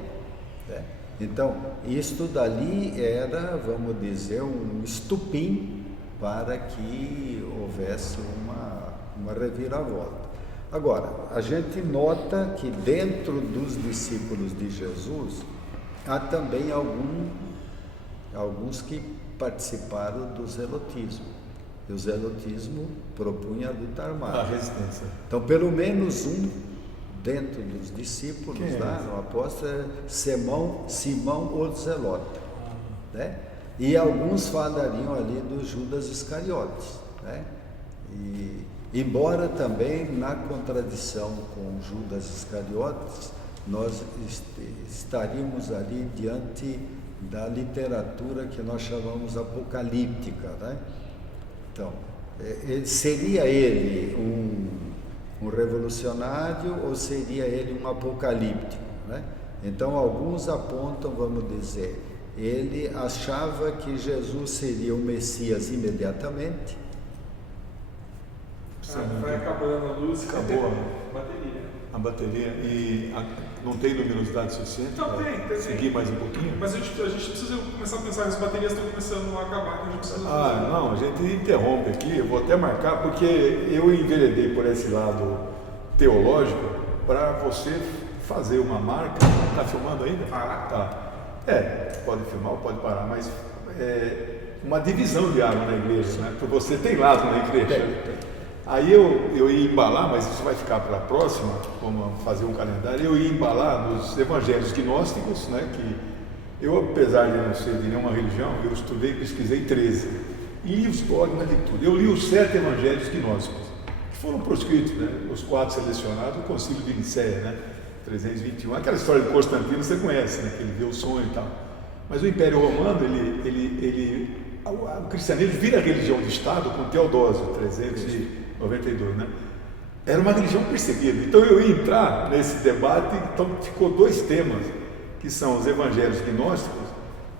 né? Então isto dali era, vamos dizer, um estupim para que houvesse uma reviravolta. Agora, a gente nota que dentro dos discípulos de Jesus há também alguns que participaram do zelotismo. E o zelotismo propunha a luta armada. A resistência. Então, pelo menos um dentro dos discípulos, né, o apóstolo é Simão o Zelota, né? E alguns falariam ali do Judas Iscariotes, né? E embora também na contradição com Judas Iscariotes, nós estaríamos ali diante da literatura que nós chamamos apocalíptica, né? Então, seria ele um revolucionário ou seria ele um apocalíptico, né? Então, alguns apontam, vamos dizer, ele achava que Jesus seria o Messias imediatamente. Vai acabando a luz. Acabou bateria. a bateria e não tem luminosidade suficiente para seguir mais um pouquinho? Mas a gente precisa começar a pensar que as baterias estão começando a acabar. A gente precisa não, a gente interrompe aqui, eu vou até marcar, porque eu enveredei por esse lado teológico para você fazer uma marca. Está filmando ainda? Tá. Pode filmar ou pode parar, mas uma divisão de água na igreja, né? Porque você tem lado na igreja. Tem. Aí eu ia embalar, mas isso vai ficar para a próxima, vamos fazer um calendário, eu ia embalar nos evangelhos gnósticos, né, que eu, apesar de não ser de nenhuma religião, eu estudei, pesquisei 13, e li os dogmas de tudo. Eu li os 7 evangelhos gnósticos, que foram proscritos, né, os 4 selecionados do Concílio de Nicéia, né, 321, aquela história de Constantino você conhece, né, que ele vê o sonho e tal. Mas o Império Romano, o cristianismo vira religião de Estado com Teodósio, 392, né? Era uma religião perseguida. Então eu ia entrar nesse debate, então ficou 2 temas, que são os evangelhos gnósticos.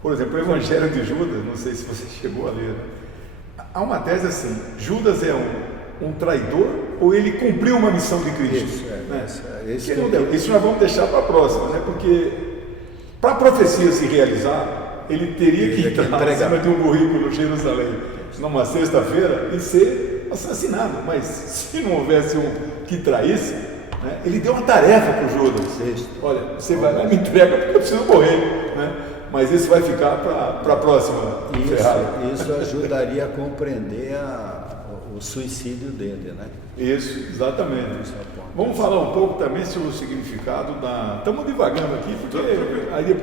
Por exemplo, o evangelho de Judas, não sei se você chegou a ler, né? Há uma tese assim: Judas é um traidor ou ele cumpriu uma missão de Cristo? Isso nós vamos deixar para a próxima, né? Porque para a profecia se realizar, ele teria que entrar em cima de um burrículo no Jerusalém numa sexta-feira e ser assassinado. Mas se não houvesse um que traísse, né, ele deu uma tarefa para o Judas. Olha, você vai lá e me entrega porque eu preciso morrer, né? Mas isso vai ficar para a próxima. Isso ajudaria a compreender o suicídio dele, né? Isso, exatamente. Vamos falar um pouco também sobre o significado da... Estamos divagando aqui, porque aí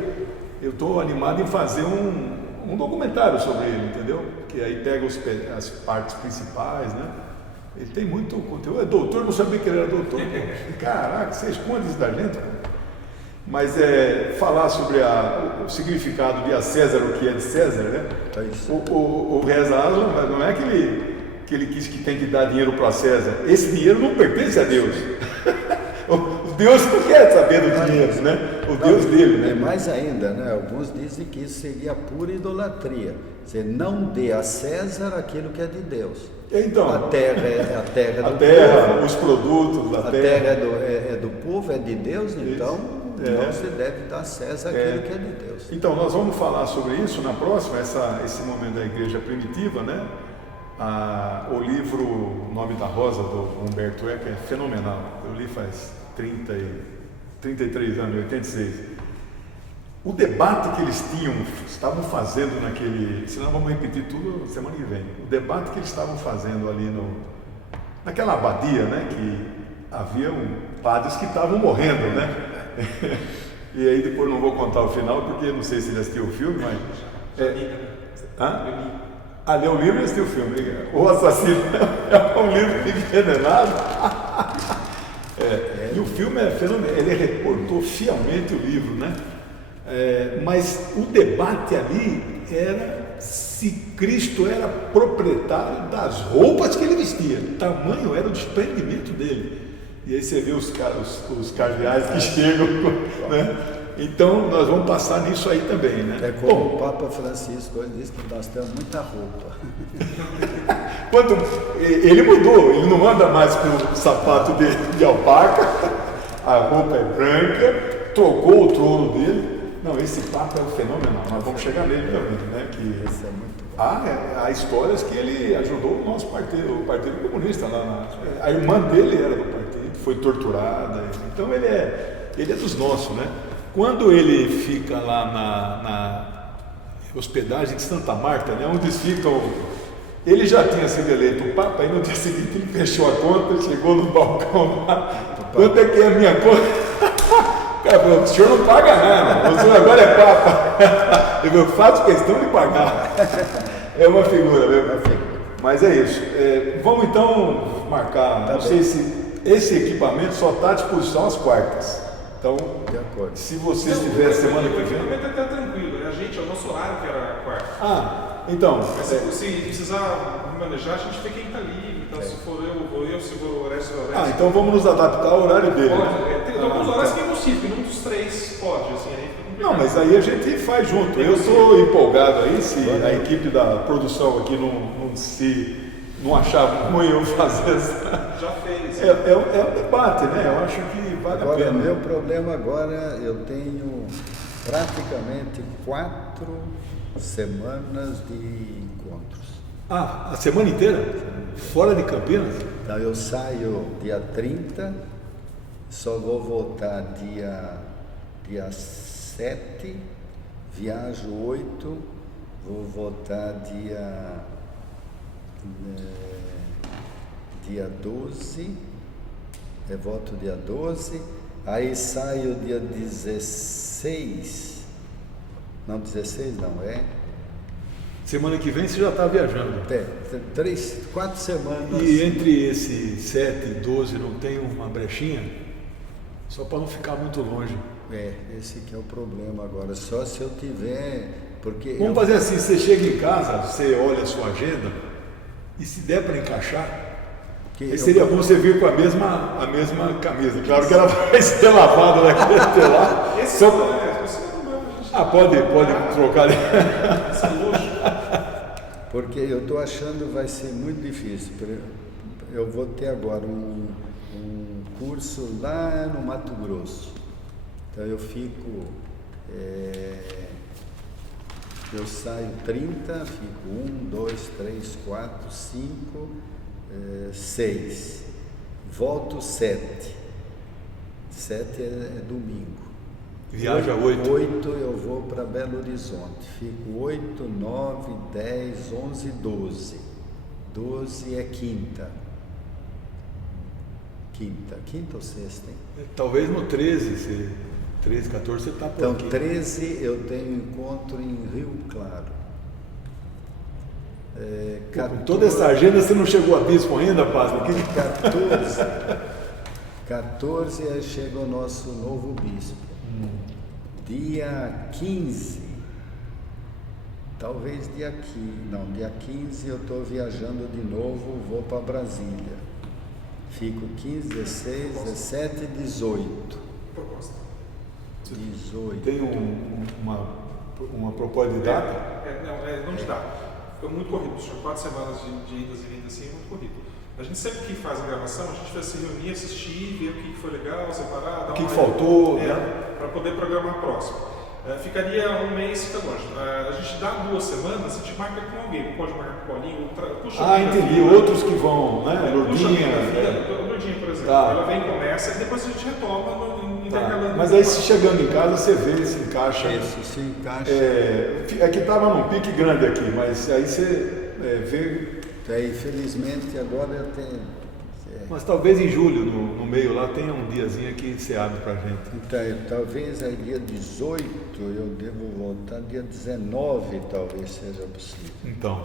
eu estou animado em fazer um documentário sobre ele, entendeu? Que aí pega as partes principais, né? Ele tem muito conteúdo. É doutor, não sabia que ele era doutor. Caraca, você esconde isso da gente, cara. Mas falar sobre o significado de a César o que é de César, né? O Reza Aslan, não é que ele quis que tem que dar dinheiro para César. Esse dinheiro não pertence a Deus. O Deus não quer saber do dinheiro, né? O Deus dele, né? Mais ainda, né? Alguns dizem que isso seria pura idolatria. Você não dê a César aquilo que é de Deus. Então, a terra é a terra do povo, os produtos da terra é do povo, é de Deus, então não se deve dar a César aquilo que é de Deus. Então, nós vamos falar sobre isso na próxima, esse momento da igreja primitiva, né? O livro O Nome da Rosa, do Humberto Eco, é fenomenal. Eu li faz 33 anos, 86. O debate que eles estavam fazendo naquele, senão vamos repetir tudo semana que vem. O debate que eles estavam fazendo ali naquela abadia, né, que havia padres que estavam morrendo, né? E aí depois não vou contar o final porque não sei se ele assistiu o filme, mas leu o livro e assistiu o filme. O Assassino é um livro envenenado. E o filme é fenomenal, ele reportou fielmente o livro, né? Mas o debate ali era se Cristo era proprietário das roupas que ele vestia, tamanho era o desprendimento dele. E aí você vê os cardeais que chegam, né? Então nós vamos passar nisso aí também, né? É como o Papa Francisco hoje disse que nós temos muita roupa. Ele mudou, ele não anda mais com o sapato de alpaca, a roupa é branca, trocou o trono dele. Não, esse Papa é fenomenal, nós vamos chegar nele também, né? Isso é muito bom. Há histórias que ele ajudou o nosso partido, o Partido Comunista lá. A irmã dele era do partido, foi torturada. Então ele é dos nossos, né? Quando ele fica lá na hospedagem de Santa Marta, né? Onde eles ficam. Ele já tinha sido eleito o Papa, aí no dia seguinte ele fechou a conta, chegou no balcão lá. Quanto é que é a minha conta? O cara falou, o senhor não paga nada, o senhor agora é Papa. Eu faço questão de pagar. É uma figura mesmo. Mas é isso. Vamos então marcar. Não sei se esse equipamento só está à disposição às quartas. Então, de acordo. Se você estiver semana que vem. O equipamento está tranquilo, né? É o nosso horário que era a quarta. Então. Mas se precisar manejar, a gente fica em livre. Então, se for eu, se for o Orestes. Então vamos nos adaptar ao horário dele. Pode. Tem alguns horários que é impossível, num dos três pode, assim, aí fica complicado. Não, mas aí a gente faz junto. Eu estou empolgado aí, se a equipe da produção aqui não achar ruim eu fazer essa. Já fez. É um debate, né? Eu acho que vale a pena. O meu problema agora, eu tenho praticamente 4 semanas de encontros. A semana inteira? Fora de Campinas? Então eu saio dia 30, só vou voltar dia 7, viajo 8, vou voltar dia 12, volto dia 12, aí saio dia 16, não, 16 não, Semana que vem você já está viajando. 4 semanas. E entre esse 7 e 12 não tem uma brechinha? Só para não ficar muito longe. Esse que é o problema agora, só se eu tiver, porque... Vamos fazer assim, você chega em casa, você olha a sua agenda, e se der para encaixar, aí seria bom você vir com a mesma camisa. Claro que ela vai ser lavada naquele lá. Pode trocar ali. Porque eu estou achando que vai ser muito difícil. Eu vou ter agora um curso lá no Mato Grosso. Então eu saio 30, fico 1, 2, 3, 4, 5, 6. Volto 7. 7 é domingo. Viaja 8. 8 eu vou para Belo Horizonte. Fico 8, 9, 10, 11, 12. 12 é quinta. Quinta ou sexta, hein? Talvez no 13, 13, 14 você está por então, aqui. 13 eu tenho encontro em Rio Claro. Com toda essa agenda você não chegou a bispo ainda, padre? 14 aí chega o nosso novo bispo. Dia 15, talvez dia 15 eu estou viajando de novo, vou para Brasília. Fico 15, 16, 17 e 18. Proposta. 18. Tem uma proposta de data? Não te dá. Foi muito corrido. São 4 semanas de idas e vindas assim, muito corrido. A gente sempre que faz a gravação, a gente vai se reunir, assistir, ver o que foi legal, separar, dar o que faltou, para poder programar próximo. Ficaria um mês, fica longe. A gente dá 2 semanas, a gente marca com alguém, pode marcar com o Paulinho, puxa entendi. Outros que vão, né? Lourdinha, por exemplo. Ela vem e começa, e depois a gente retoma intercalando. Mas aí, chegando em casa, você vê, se encaixa. Isso se encaixa. É que estava num pique grande aqui, mas aí você vê. Infelizmente agora eu tenho. Mas talvez em julho, no meio lá, tenha um diazinho que você abre pra gente. Então, talvez aí dia 18 eu devo voltar, dia 19 talvez seja possível. Então.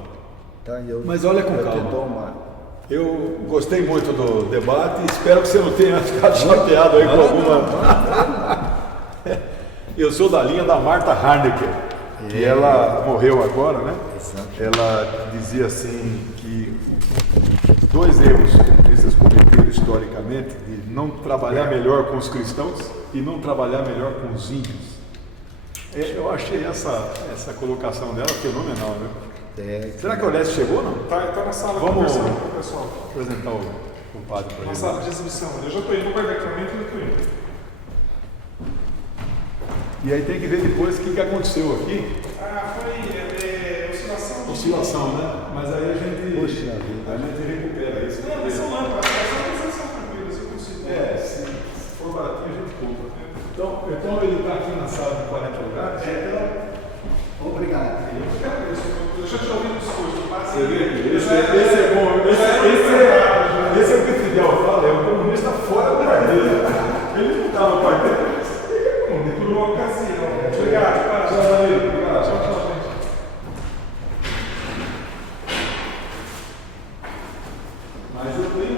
Tá? Mas olha com eu calma. te dou uma... Eu gostei muito do debate e espero que você não tenha ficado chateado aí com alguma. Eu sou da linha da Martha Harnecker, que ela morreu agora, né? Exato. Ela dizia assim que dois erros que os cristãos cometeram historicamente, de não trabalhar melhor com os cristãos e não trabalhar melhor com os índios. Eu achei essa colocação dela fenomenal, né? Será que o Lécio chegou ou não? Tá na sala Vamos conversando com o pessoal. apresentar o padre para Na ele. sala de exibição. Eu já estou indo, vou guardar equipamento e eu estou indo. E aí tem que ver depois o que aconteceu aqui. Foi oscilação. Oscilação, né? Mas aí a gente recupera isso. Não, mas são lâmpadas. As são tranquilas, eu consigo. Se for baratinho, a gente compra. Então ele está aqui na sala de 40 lugares. Obrigado. Deixa eu te ouvir dos cursos. Esse é bom. Esse é o que o Fidel fala, é o comunista fora do partido. Ele não está no partido. Por uma ocasião. Obrigado. Tchau, Danilo. Obrigado. Tchau, gente. Mas eu tenho